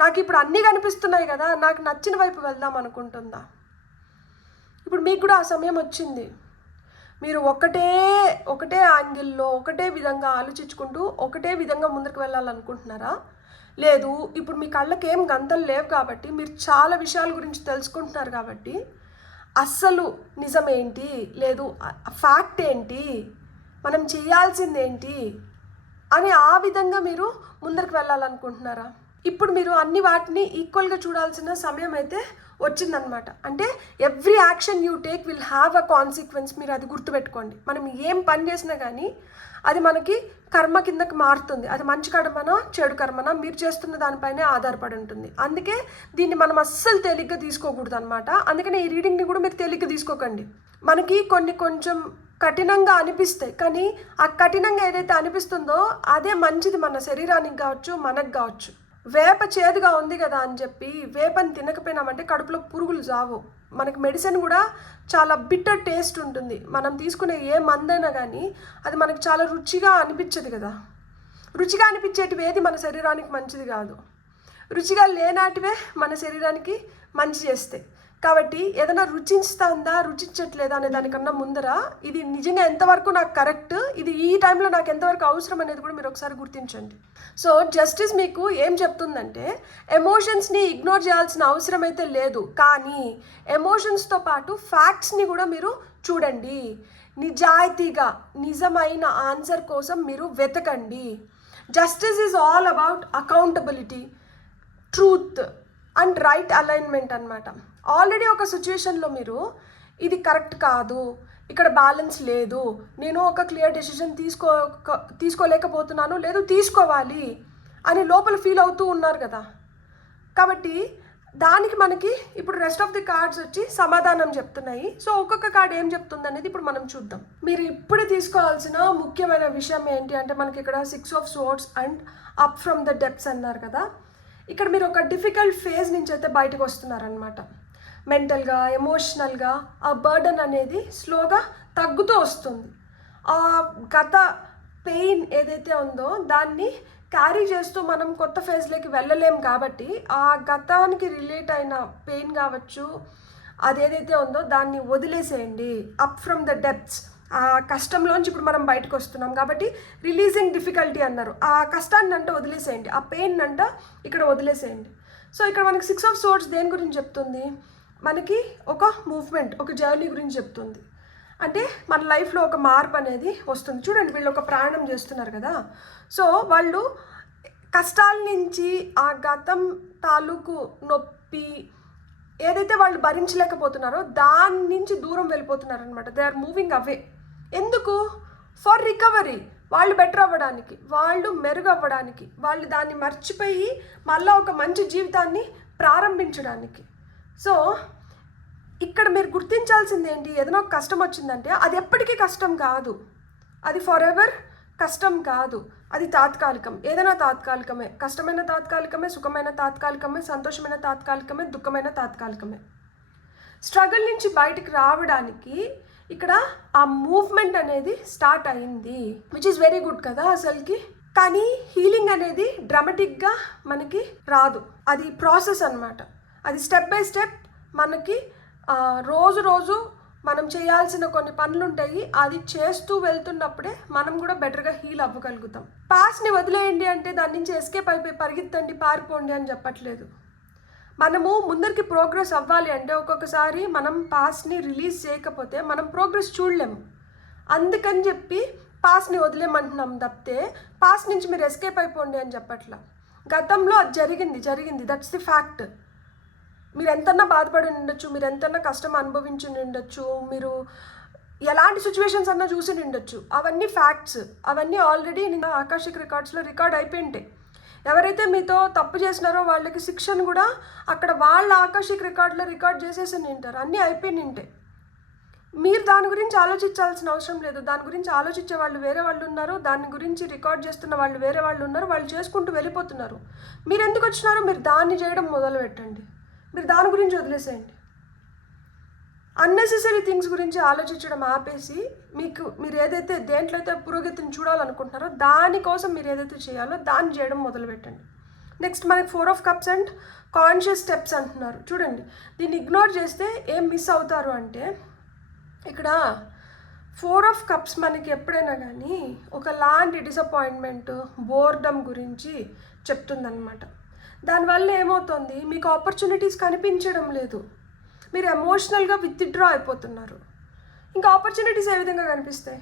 నాకు ఇప్పుడు అన్నీ కనిపిస్తున్నాయి కదా, నాకు నచ్చిన వైపు వెళ్దాం అనుకుంటుందా? ఇప్పుడు మీకు కూడా ఆ సమయం వచ్చింది. మీరు ఒకటే యాంగిల్లో ఒకటే విధంగా ఆలోచించుకుంటూ ఒకటే విధంగా ముందుకు వెళ్ళాలనుకుంటున్నారా? లేదు, ఇప్పుడు మీ కళ్ళకి ఏం గంతలు లేవు కాబట్టి మీరు చాలా విషయాల గురించి తెలుసుకుంటున్నారు కాబట్టి అస్సలు నిజం ఏంటి, లేదు ఫ్యాక్ట్ ఏంటి, మనం చేయాల్సింది ఏంటి అని ఆ విధంగా మీరు ముందరికి వెళ్ళాలనుకుంటున్నారా? ఇప్పుడు మీరు అన్ని వాటిని ఈక్వల్గా చూడాల్సిన సమయం అయితే వచ్చిందనమాట. అంటే every action you take will have a consequence. మీరు అది గుర్తుపెట్టుకోండి. మనం ఏం పని చేసినా కానీ అది మనకి కర్మ కిందకి మారుతుంది. అది మంచి కర్మనా చెడు కర్మనా మీరు చేస్తున్న దానిపైనే ఆధారపడి ఉంటుంది. అందుకే దీన్ని మనం అస్సలు తేలిగ్గా తీసుకోకూడదు అనమాట. అందుకనే ఈ రీడింగ్ని కూడా మీరు తేలిగ్గా తీసుకోకండి. మనకి కొంచెం కఠినంగా అనిపిస్తాయి, కానీ ఆ కఠినంగా ఏదైతే అనిపిస్తుందో అదే మంచిది మన శరీరానికి కావచ్చు, మనకు కావచ్చు. వేప చేదుగా ఉంది కదా అని చెప్పి వేపని తినకపోయినామంటే కడుపులో పురుగులు జావు. మనకి మెడిసిన్ కూడా చాలా బిట్టర్ టేస్ట్ ఉంటుంది. మనం తీసుకునే ఏ మందైనా కానీ అది మనకి చాలా రుచిగా అనిపించదు కదా. రుచిగా అనిపించేటివి ఏది మన శరీరానికి మంచిది కాదు. రుచిగా లేనాటివే మన శరీరానికి మంచి చేస్తాయి. కాబట్టి ఏదైనా రుచించుతుందా రుచించట్లేదా అనే దానికన్నా ముందర ఇది నిజంగా ఎంతవరకు నాకు కరెక్ట్, ఇది ఈ టైంలో నాకు ఎంతవరకు అవసరం అనేది కూడా మీరు ఒకసారి గుర్తించండి. సో జస్టిస్ మీకు ఏం చెప్తుందంటే ఎమోషన్స్ని ఇగ్నోర్ చేయాల్సిన అవసరం అయితే లేదు, కానీ ఎమోషన్స్తో పాటు ఫ్యాక్ట్స్ని కూడా మీరు చూడండి. నిజాయితీగా నిజమైన ఆన్సర్ కోసం మీరు వెతకండి. Justice is all about accountability, truth and right alignment అనమాట. ఆల్రెడీ ఒక సిచ్యువేషన్లో మీరు ఇది కరెక్ట్ కాదు, ఇక్కడ బ్యాలెన్స్ లేదు, నేను ఒక క్లియర్ డెసిషన్ తీసుకోలేకపోతున్నాను, లేదు తీసుకోవాలి అని లోపల ఫీల్ అవుతూ ఉన్నారు కదా. కాబట్టి దానికి మనకి ఇప్పుడు రెస్ట్ ఆఫ్ ది కార్డ్స్ వచ్చి సమాధానం చెప్తున్నాయి. సో ఒక్కొక్క కార్డ్ ఏం చెప్తుంది అనేది ఇప్పుడు మనం చూద్దాం. మీరు ఇప్పుడు తీసుకోవాల్సిన ముఖ్యమైన విషయం ఏంటి అంటే మనకి ఇక్కడ 6 of Swords and up from the depths అన్నారు కదా. ఇక్కడ మీరు ఒక డిఫికల్ట్ ఫేజ్ నుంచి అయితే బయటకు వస్తున్నారనమాట. మెంటల్గా, ఎమోషనల్గా ఆ బర్డన్ అనేది స్లోగా తగ్గుతూ వస్తుంది. ఆ గత పెయిన్ ఏదైతే ఉందో దాన్ని క్యారీ చేస్తూ మనం కొత్త ఫేజ్లోకి వెళ్ళలేం. కాబట్టి ఆ గతానికి రిలేట్ అయిన పెయిన్ కావచ్చు, అదేదైతే ఉందో దాన్ని వదిలేసేయండి. అప్ ఫ్రమ్ ద డెప్త్స్, ఆ కష్టంలోంచి ఇప్పుడు మనం బయటకు వస్తున్నాం కాబట్టి రిలీజింగ్ డిఫికల్టీ అన్నారు. ఆ కష్టాన్ని అంటే వదిలేసేయండి, ఆ పెయిన్ అంట ఇక్కడ వదిలేసేయండి. సో ఇక్కడ మనకి 6 of Swords దేని గురించి చెప్తుంది? మనకి ఒక మూవ్మెంట్, ఒక జర్నీ గురించి చెప్తుంది. అంటే మన లైఫ్లో ఒక మార్పు అనేది వస్తుంది. చూడండి, వీళ్ళు ఒక ప్రయాణం చేస్తున్నారు కదా. సో వాళ్ళు కష్టాల నుంచి, ఆ గతం తాలూకు నొప్పి ఏదైతే వాళ్ళు భరించలేకపోతున్నారో దాని నుంచి దూరం వెళ్ళిపోతున్నారు అనమాట. They are moving away. ఎందుకు? ఫర్ రికవరీ, వాళ్ళు బెటర్ అవ్వడానికి, వాళ్ళు మెరుగు అవ్వడానికి, వాళ్ళు దాన్ని మర్చిపోయి మళ్ళీ ఒక మంచి జీవితాన్ని ప్రారంభించడానికి. సో ఇక్కడ మీరు గుర్తించాల్సింది ఏంటి? ఏదైనా ఒక కష్టం వచ్చిందంటే అది ఎప్పటికీ కష్టం కాదు, అది ఫర్ ఎవర్ కష్టం కాదు, అది తాత్కాలికం. ఏదైనా తాత్కాలికమే, కష్టమైన తాత్కాలికమే, సుఖమైన తాత్కాలికమే, సంతోషమైన తాత్కాలికమే, దుఃఖమైన తాత్కాలికమే. స్ట్రగుల్ నుంచి బయటికి రావడానికి ఇక్కడ ఆ మూవ్మెంట్ అనేది స్టార్ట్ అయింది, విచ్ ఈస్ వెరీ గుడ్ కదా అసలుకి. కానీ హీలింగ్ అనేది డ్రామాటిక్గా మనకి రాదు, అది ప్రాసెస్ అనమాట. అది స్టెప్ బై స్టెప్ మనకి రోజు రోజు మనం చేయాల్సిన కొన్ని పనులు ఉంటాయి, అది చేస్తూ వెళ్తున్నప్పుడే మనం కూడా బెటర్గా హీల్ అవ్వగలుగుతాం. పాస్ట్ని వదిలేయండి అంటే దాని నుంచి ఎస్కేప్ అయిపోయి పరిగెత్తండి, పారిపోండి అని చెప్పట్లేదు. మనము ముందరికి ప్రోగ్రెస్ అవ్వాలి అంటే ఒక్కొక్కసారి మనం పాస్ట్ని రిలీజ్ చేయకపోతే మనం ప్రోగ్రెస్ చూడలేము. అందుకని చెప్పి పాస్ట్ని వదిలేమంటున్నాం తప్పితే పాస్ట్ నుంచి మీరు ఎస్కేప్ అయిపోండి అని చెప్పట్లా. గతంలో అది జరిగింది, దట్స్ ది ఫ్యాక్ట్. మీరు ఎంతన్నా బాధపడి ఉండొచ్చు, మీరు ఎంతన్నా కష్టం అనుభవించి ఉండొచ్చు, మీరు ఎలాంటి సిచ్యువేషన్స్ అన్నా చూసి ఉండొచ్చు, అవన్నీ ఫ్యాక్ట్స్. అవన్నీ ఆల్రెడీ నేను ఆకాశిక్ రికార్డ్స్లో రికార్డ్ అయిపోయింటాయి. ఎవరైతే మీతో తప్పు చేసినారో వాళ్ళకి శిక్షను కూడా అక్కడ వాళ్ళ ఆకాశిక్ రికార్డులో రికార్డ్ చేసేసి ఉంటారు, అన్నీ అయిపోయి ఉంటాయి. మీరు దాని గురించి ఆలోచించాల్సిన అవసరం లేదు. దాని గురించి ఆలోచించే వాళ్ళు వేరే వాళ్ళు ఉన్నారు, దాని గురించి రికార్డ్ చేస్తున్న వాళ్ళు వేరే వాళ్ళు ఉన్నారు, వాళ్ళు చేసుకుంటూ వెళ్ళిపోతున్నారు. మీరు ఎందుకు వచ్చినారో మీరు దాన్ని చేయడం మొదలు పెట్టండి, మీరు దాని గురించి వదిలేసేయండి. అన్నెసెసరీ థింగ్స్ గురించి ఆలోచించడం ఆపేసి మీరు ఏదైతే దేంట్లో అయితే పురోగతిని చూడాలనుకుంటున్నారో దానికోసం మీరు ఏదైతే చేయాలో దాన్ని చేయడం మొదలుపెట్టండి. నెక్స్ట్ మనకి 4 of Cups and conscious steps అంటున్నారు. చూడండి, దీన్ని ఇగ్నోర్ చేస్తే ఏం మిస్ అవుతారు అంటే ఇక్కడ 4 of Cups మనకి ఎప్పుడైనా కానీ ఒకలాంటి డిసప్పాయింట్మెంట్, బోర్డమ్ గురించి చెప్తుందన్నమాట. దానివల్ల ఏమవుతుంది, మీకు ఆపర్చునిటీస్ కనిపించడం లేదు, మీరు ఎమోషనల్గా విత్డ్రా అయిపోతున్నారు. ఇంకా ఆపర్చునిటీస్ ఏ విధంగా కనిపిస్తాయి?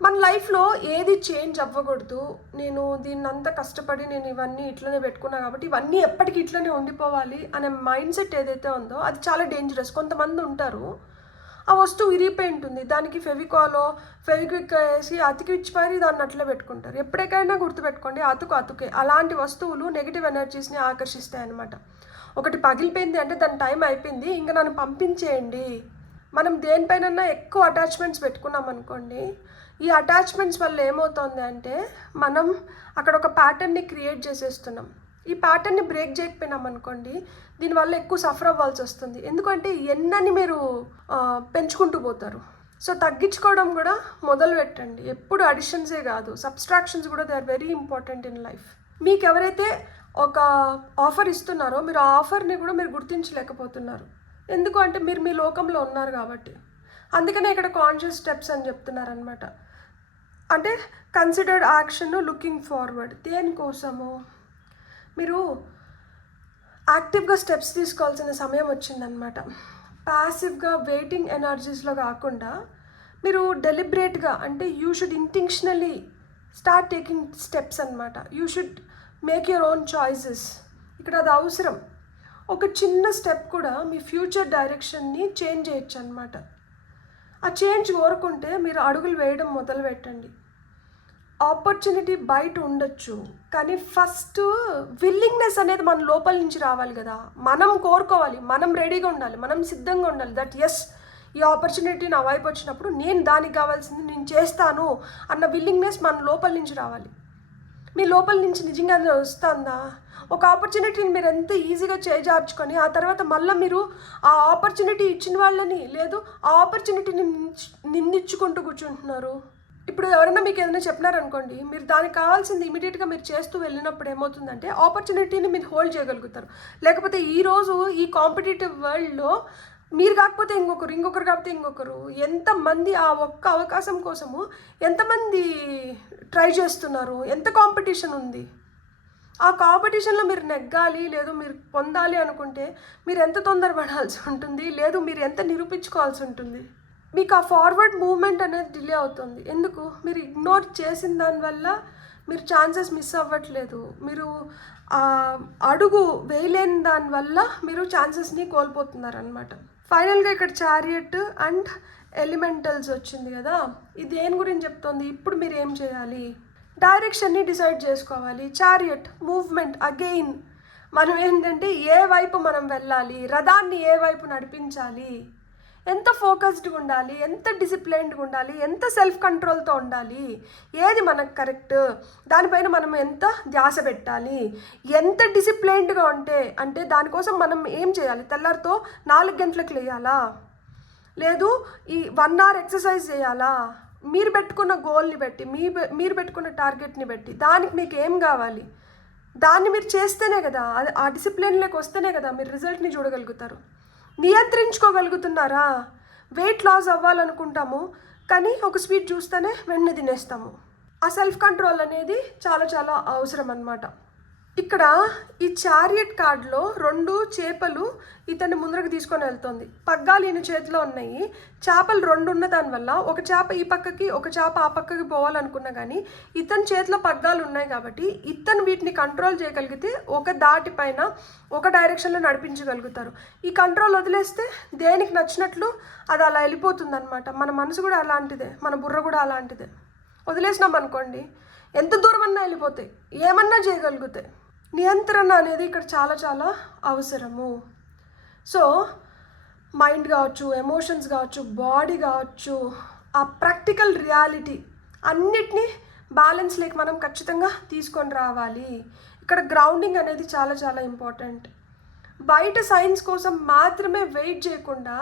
మన లైఫ్లో ఏది చేంజ్ అవ్వకూడదు, నేను దీన్నంతా కష్టపడి నేను ఇవన్నీ ఇట్లనే పెట్టుకున్నా కాబట్టి ఇవన్నీ ఎప్పటికీ ఇట్లనే ఉండిపోవాలి అనే మైండ్ సెట్ ఏదైతే ఉందో అది చాలా డేంజరస్. కొంతమంది ఉంటారు, ఆ వస్తువు విరిగిపోయి ఉంటుంది, దానికి ఫెవికాలో ఫెవిక్విక్ వేసి అతికిచ్చి మరి దాన్ని అట్లే పెట్టుకుంటారు. ఎప్పటికైనా గుర్తుపెట్టుకోండి, అతుకే. అలాంటి వస్తువులు నెగిటివ్ ఎనర్జీస్ని ఆకర్షిస్తాయి అన్నమాట. ఒకటి పగిలిపోయింది అంటే దాని టైం అయిపోయింది, ఇంకా నన్ను పంపించేయండి. మనం దేనిపైన ఎక్కువ అటాచ్మెంట్స్ పెట్టుకున్నాం అనుకోండి, ఈ అటాచ్మెంట్స్ వల్ల ఏమవుతుంది అంటే మనం అక్కడ ఒక ప్యాటర్న్ని క్రియేట్ చేసేస్తున్నాం. ఈ ప్యాటర్న్ని బ్రేక్ చేయకపోయినాం అనుకోండి, దీనివల్ల ఎక్కువ సఫర్ అవ్వాల్సి వస్తుంది. ఎందుకంటే ఎన్నని మీరు పెంచుకుంటూ పోతారు. సో తగ్గించుకోవడం కూడా మొదలు పెట్టండి. ఎప్పుడు అడిషన్సే కాదు, సబ్స్ట్రాక్షన్స్ కూడా they are very important in life. మీకు ఎవరైతే ఒక ఆఫర్ ఇస్తున్నారో మీరు ఆ ఆఫర్ని కూడా మీరు గుర్తించలేకపోతున్నారు. ఎందుకు అంటే మీరు మీ లోకంలో ఉన్నారు కాబట్టి. అందుకనే ఇక్కడ కాన్షియస్ స్టెప్స్ అని చెప్తున్నారనమాట. అంటే కన్సిడర్డ్ యాక్షన్, లుకింగ్ ఫార్వర్డ్. దేనికోసము మీరు యాక్టివ్గా స్టెప్స్ తీసుకోవాల్సిన సమయం వచ్చిందనమాట. ప్యాసివ్గా వెయిటింగ్ ఎనర్జీస్లో కాకుండా మీరు డెలిబరేట్గా, అంటే you should intentionally start taking steps అనమాట. You should make your own choices. ఇక్కడ అది అవసరం. ఒక చిన్న స్టెప్ కూడా మీ ఫ్యూచర్ డైరెక్షన్ని చేంజ్ చేయొచ్చు అనమాట. ఆ చేంజ్ కోరుకుంటే మీరు అడుగులు వేయడం మొదలు పెట్టండి. ఆపర్చునిటీ బయట ఉండొచ్చు, కానీ ఫస్ట్ విల్లింగ్నెస్ అనేది మన లోపల నుంచి రావాలి కదా. మనం కోరుకోవాలి, మనం రెడీగా ఉండాలి, మనం సిద్ధంగా ఉండాలి. దట్ ఎస్, ఈ ఆపర్చునిటీ నా వైపు వచ్చినప్పుడు నేను దానికి కావాల్సింది నేను చేస్తాను అన్న విల్లింగ్నెస్ మన లోపల నుంచి రావాలి. మీ లోపల నుంచి నిజంగా వస్తుందా? ఒక ఆపర్చునిటీని మీరు ఎంత ఈజీగా చేజార్చుకొని ఆ తర్వాత మళ్ళీ మీరు ఆ ఆపర్చునిటీ ఇచ్చిన వాళ్ళని, లేదు ఆ ఆపర్చునిటీని నిందించుకుంటూ కూర్చుంటున్నారు. ఇప్పుడు ఎవరైనా మీకు ఏదైనా చెప్పినారనుకోండి, మీరు దానికి కావాల్సింది ఇమీడియట్గా మీరు చేస్తూ వెళ్ళినప్పుడు ఏమవుతుందంటే ఆపర్చునిటీని మీరు హోల్డ్ చేయగలుగుతారు. లేకపోతే ఈరోజు ఈ కాంపిటేటివ్ వరల్డ్లో మీరు కాకపోతే ఇంకొకరు కాకపోతే ఇంకొకరు, ఎంతమంది ఆ ఒక్క అవకాశం కోసము ఎంతమంది ట్రై చేస్తున్నారు, ఎంత కాంపిటీషన్ ఉంది. ఆ కాంపిటీషన్లో మీరు నెగ్గాలి, లేదు మీరు పొందాలి అనుకుంటే మీరు ఎంత తొందరపడాల్సి ఉంటుంది, లేదు మీరు ఎంత నిరూపించుకోవాల్సి ఉంటుంది. మీకు ఆ ఫార్వర్డ్ మూవ్మెంట్ అనేది డిలే అవుతుంది. ఎందుకు? మీరు ఇగ్నోర్ చేసిన దానివల్ల మీరు ఛాన్సెస్ మిస్ అవ్వట్లేదు. మీరు అడుగు వేయలేని దానివల్ల మీరు ఛాన్సెస్ని కోల్పోతున్నారు అనమాట. ఫైనల్గా ఇక్కడ చారియట్ అండ్ ఎలిమెంటల్స్ వచ్చింది కదా, ఇది దేని గురించి చెప్తుంది? ఇప్పుడు మీరు ఏం చేయాలి? డైరెక్షన్ని డిసైడ్ చేసుకోవాలి. చారియట్ మూవ్మెంట్, అగైన్ మనం ఏంటంటే ఏ వైపు మనం వెళ్ళాలి, రథాన్ని ఏ వైపు నడిపించాలి, ఎంత ఫోకస్డ్గా ఉండాలి, ఎంత డిసిప్లైన్డ్గా ఉండాలి, ఎంత సెల్ఫ్ కంట్రోల్తో ఉండాలి, ఏది మనకు కరెక్ట్, దానిపైన మనం ఎంత ధ్యాస పెట్టాలి, ఎంత డిసిప్లైన్డ్గా అంటే దానికోసం మనం ఏం చేయాలి? తెల్లారితో 4 గంటలకు లేయాలా, లేదు ఈ 1 hour ఎక్సర్సైజ్ చేయాలా, మీరు పెట్టుకున్న గోల్ని బట్టి, మీరు పెట్టుకున్న టార్గెట్ని బట్టి దానికి మీకు ఏం కావాలి, దాన్ని మీరు చేస్తేనే కదా, ఆ డిసిప్లిన్లోకి వస్తేనే కదా మీరు రిజల్ట్ని చూడగలుగుతారు. నియంత్రించుకోగలుగుతున్నారా? వెయిట్ లాస్ అవ్వాలనుకుంటాము, కానీ ఒక స్వీట్ చూస్తేనే వెంటనే తినేస్తాము. ఆ సెల్ఫ్ కంట్రోల్ అనేది చాలా చాలా అవసరం అన్నమాట. ఇక్కడ ఈ చారియట్ కార్డ్లో 2 చేపలు ఇతన్ని ముందరకు తీసుకొని వెళ్తుంది. పగ్గాలు ఈయన చేతిలో ఉన్నాయి. చేపలు 2 ఉన్న దానివల్ల ఒక చేప ఈ పక్కకి, ఒక చేప ఆ పక్కకి పోవాలనుకున్నా కానీ ఇతని చేతిలో పగ్గాలు ఉన్నాయి కాబట్టి ఇతను వీటిని కంట్రోల్ చేయగలిగితే ఒక దాటి పైన ఒక డైరెక్షన్లో నడిపించగలుగుతారు. ఈ కంట్రోల్ వదిలేస్తే దేనికి నచ్చినట్లు అది అలా వెళ్ళిపోతుంది అనమాట. మన మనసు కూడా అలాంటిదే, మన బుర్ర కూడా అలాంటిదే. వదిలేసినాం అనుకోండి, ఎంత దూరమన్నా వెళ్ళిపోతాయి, ఏమన్నా చేయగలుగుతాయి. నియంత్రణ అనేది ఇక్కడ చాలా చాలా అవసరము. సో మైండ్ కావచ్చు, ఎమోషన్స్ కావచ్చు, బాడీ కావచ్చు, ఆ ప్రాక్టికల్ రియాలిటీ అన్నిటినీ బ్యాలెన్స్ లేక మనం ఖచ్చితంగా తీసుకొని రావాలి. ఇక్కడ గ్రౌండింగ్ అనేది చాలా చాలా ఇంపార్టెంట్. బయట సైన్స్ కోసం మాత్రమే వెయిట్ చేయకుండా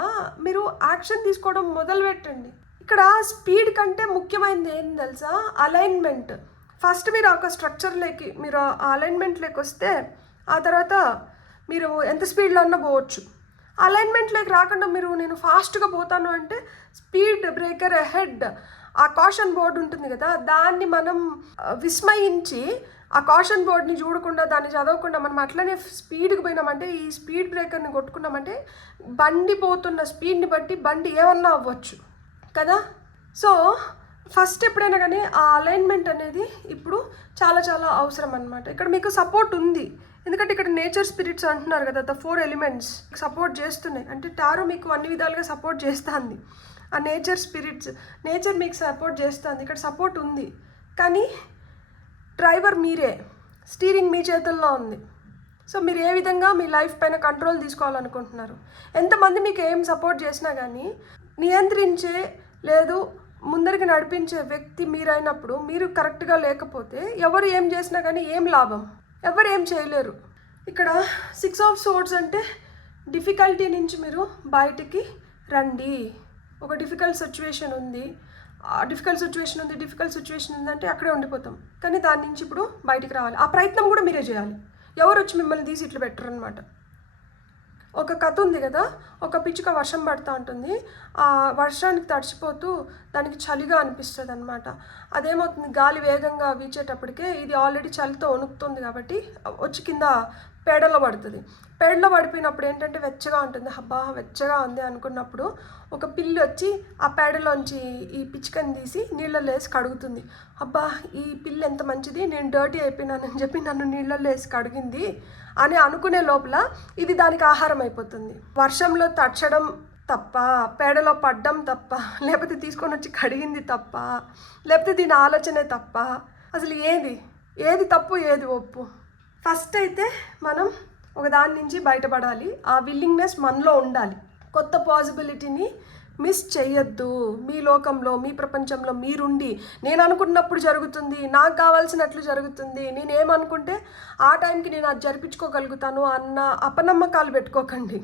మీరు యాక్షన్ తీసుకోవడం మొదలు పెట్టండి. ఇక్కడ స్పీడ్ కంటే ముఖ్యమైనది ఏంటి తెలుసా? అలైన్మెంట్. ఫస్ట్ మీరు ఒక స్ట్రక్చర్లోకి, మీరు అలైన్మెంట్లోకి వస్తే ఆ తర్వాత మీరు ఎంత స్పీడ్లో అన్నా పోవచ్చు. అలైన్మెంట్లోకి రాకుండా నేను ఫాస్ట్గా పోతాను అంటే స్పీడ్ బ్రేకర్ అహెడ్, ఆ కాషన్ బోర్డు ఉంటుంది కదా, దాన్ని మనం విస్మయించి ఆ కాషన్ బోర్డ్ని చూడకుండా, దాన్ని చదవకుండా మనం అట్లనే స్పీడ్కి పోయినామంటే, ఈ స్పీడ్ బ్రేకర్ని కొట్టుకున్నామంటే బండి పోతున్న స్పీడ్ని బట్టి బండి ఏమన్నా అవ్వచ్చు కదా. సో ఫస్ట్ ఎప్పుడైనా కానీ ఆ అలైన్మెంట్ అనేది ఇప్పుడు చాలా చాలా అవసరం అనమాట. ఇక్కడ మీకు సపోర్ట్ ఉంది, ఎందుకంటే ఇక్కడ నేచర్ స్పిరిట్స్ అంటున్నారు కదా, ద 4 ఎలిమెంట్స్ సపోర్ట్ చేస్తున్నాయి. అంటే టారో మీకు అన్ని విధాలుగా సపోర్ట్ చేస్తుంది. ఆ నేచర్ స్పిరిట్స్, నేచర్ మీకు సపోర్ట్ చేస్తుంది. ఇక్కడ సపోర్ట్ ఉంది, కానీ డ్రైవర్ మీరే, స్టీరింగ్ మీ చేతుల్లో ఉంది. సో మీరు ఏ విధంగా మీ లైఫ్ పైన కంట్రోల్ తీసుకోవాలనుకుంటున్నారు? ఎంతమంది మీకు ఏం సపోర్ట్ చేసినా కానీ నియంత్రించే, లేదు ముందరికి నడిపించే వ్యక్తి మీరైనప్పుడు మీరు కరెక్ట్గా లేకపోతే ఎవరు ఏం చేసినా కానీ ఏం లాభం? ఎవరు ఏం చేయలేరు. ఇక్కడ 6 of Swords అంటే డిఫికల్టీ నుంచి మీరు బయటికి రండి. ఒక డిఫికల్ట్ సిచ్యువేషన్ ఉంది, డిఫికల్ట్ సిచ్యువేషన్ ఉందంటే అక్కడే ఉండిపోతాం. కానీ దాని నుంచి ఇప్పుడు బయటికి రావాలి. ఆ ప్రయత్నం కూడా మీరే చేయాలి. ఎవరు వచ్చి మిమ్మల్ని తీసి ఇట్లా పెట్టరు అనమాట. ఒక కథ ఉంది కదా, ఒక పిచ్చుక వర్షం పడుతూ ఉంటుంది, ఆ వర్షానికి తడిచిపోతూ దానికి చలిగా అనిపిస్తుంది అనమాట. అదేమవుతుంది, గాలి వేగంగా వీచేటప్పటికే ఇది ఆల్రెడీ చలితో వణుకుతుంది కాబట్టి వచ్చి కింద పేడలో పడుతుంది. పేడలో పడిపోయినప్పుడు ఏంటంటే వెచ్చగా ఉంటుంది, అబ్బా వెచ్చగా ఉంది అనుకున్నప్పుడు ఒక పిల్లి వచ్చి ఆ పేడలోంచి ఈ పిచ్చుకని తీసి నీళ్ళల్లో వేసి కడుగుతుంది. అబ్బా ఈ పిల్లి ఎంత మంచిది, నేను డర్టీ అయిపోయినానని చెప్పి నన్ను నీళ్ళల్లో వేసి కడిగింది అని అనుకునే లోపల ఇది దానికి ఆహారం అయిపోతుంది. వర్షంలో తడచడం తప్ప, పేడలో పడ్డం తప్ప, లేకపోతే తీసుకొని వచ్చి కడిగింది తప్ప, లేకపోతే దీని ఆలోచనే తప్ప, అసలు ఏది తప్పు ఏది ఒప్పు? ఫస్ట్ అయితే మనం ఒక దాని నుంచి బయటపడాలి. ఆ విల్లింగ్నెస్ మనలో ఉండాలి. కొత్త పాసిబిలిటీని మిస్ చేయొద్దు. మీ లోకంలో, మీ ప్రపంచంలో మీరుండి నేను అనుకున్నప్పుడు జరుగుతుంది, నాకు కావాల్సినట్లు జరుగుతుంది, నేనేమనుకుంటే ఆ టైంకి నేను అది జరిపించుకోగలుగుతాను అన్న అపనమ్మకాలు పెట్టుకోకండి.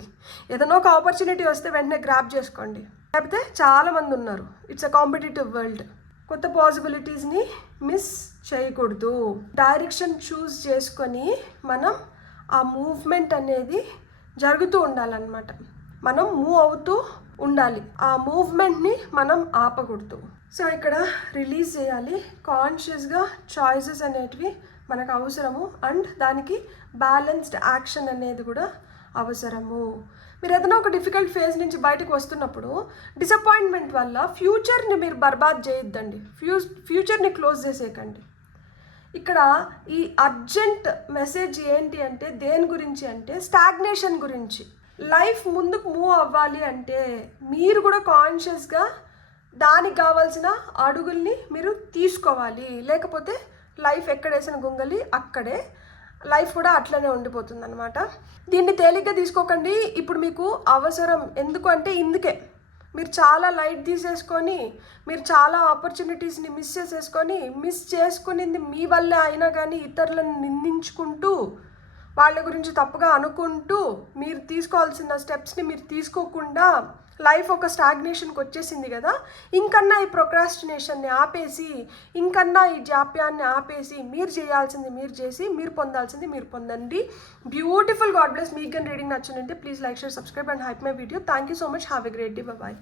ఏదైనా ఒక ఆపర్చునిటీ వస్తే వెంటనే గ్రాప్ చేసుకోండి. లేకపోతే చాలామంది ఉన్నారు. It's a competitive world. కొత్త పాసిబిలిటీస్ని మిస్ చేయకూడదు. డైరెక్షన్ చూస్ చేసుకొని మనం ఆ మూవ్మెంట్ అనేది జరుగుతూ ఉండాలన్నమాట. మనం మూవ్ అవుతూ ఉండాలి. ఆ మూవ్మెంట్ని మనం ఆపకూడదు. సో ఇక్కడ రిలీజ్ చేయాలి. కాన్షియస్గా చాయిసెస్ అనేటివి మనకు అవసరము, అండ్ దానికి బ్యాలెన్స్డ్ యాక్షన్ అనేది కూడా అవసరము. మీరు ఏదైనా ఒక డిఫికల్ట్ ఫేజ్ నుంచి బయటకు వస్తున్నప్పుడు డిసప్పాయింట్మెంట్ వల్ల ఫ్యూచర్ని మీరు బర్బాద్ చేయొద్దండి. ఫ్యూచర్ని క్లోజ్ చేసేయకండి. ఇక్కడ ఈ అర్జెంట్ మెసేజ్ ఏంటి అంటే దేని గురించి అంటే స్టాగ్నేషన్ గురించి. లైఫ్ ముందుకు మూవ్ అవ్వాలి అంటే మీరు కూడా కాన్షియస్గా దానికి కావాల్సిన అడుగుల్ని మీరు తీసుకోవాలి. లేకపోతే లైఫ్ ఎక్కడేసిన గొంగలి అక్కడే, లైఫ్ కూడా అట్లనే ఉండిపోతుంది అనమాట. దీన్ని తేలిగ్గా తీసుకోకండి. ఇప్పుడు మీకు అవసరం ఎందుకు అంటే ఇందుకే మీరు చాలా లైట్ తీసేసుకొని, మీరు చాలా ఆపర్చునిటీస్ని మిస్ చేసుకునింది మీ వల్లే అయినా కానీ ఇతరులను నిందించుకుంటూ, వాళ్ళ గురించి తప్పుగా అనుకుంటూ, మీరు తీసుకోవాల్సిన స్టెప్స్ని మీరు తీసుకోకుండా లైఫ్ ఒక స్టాగ్నేషన్కి వచ్చేసింది కదా. ఇంకన్నా ఈ ప్రొక్రాస్టినేషన్ని ఆపేసి, ఇంకన్నా ఈ జాప్యాన్ని ఆపేసి మీరు చేయాల్సింది మీరు చేసి, మీరు పొందాల్సింది మీరు పొందండి. బ్యూటిఫుల్. God bless. మీకు కానీ రీడింగ్ నచ్చినంటే please like, share, subscribe and hype my video. Thank you so much. Have a great day. Bye.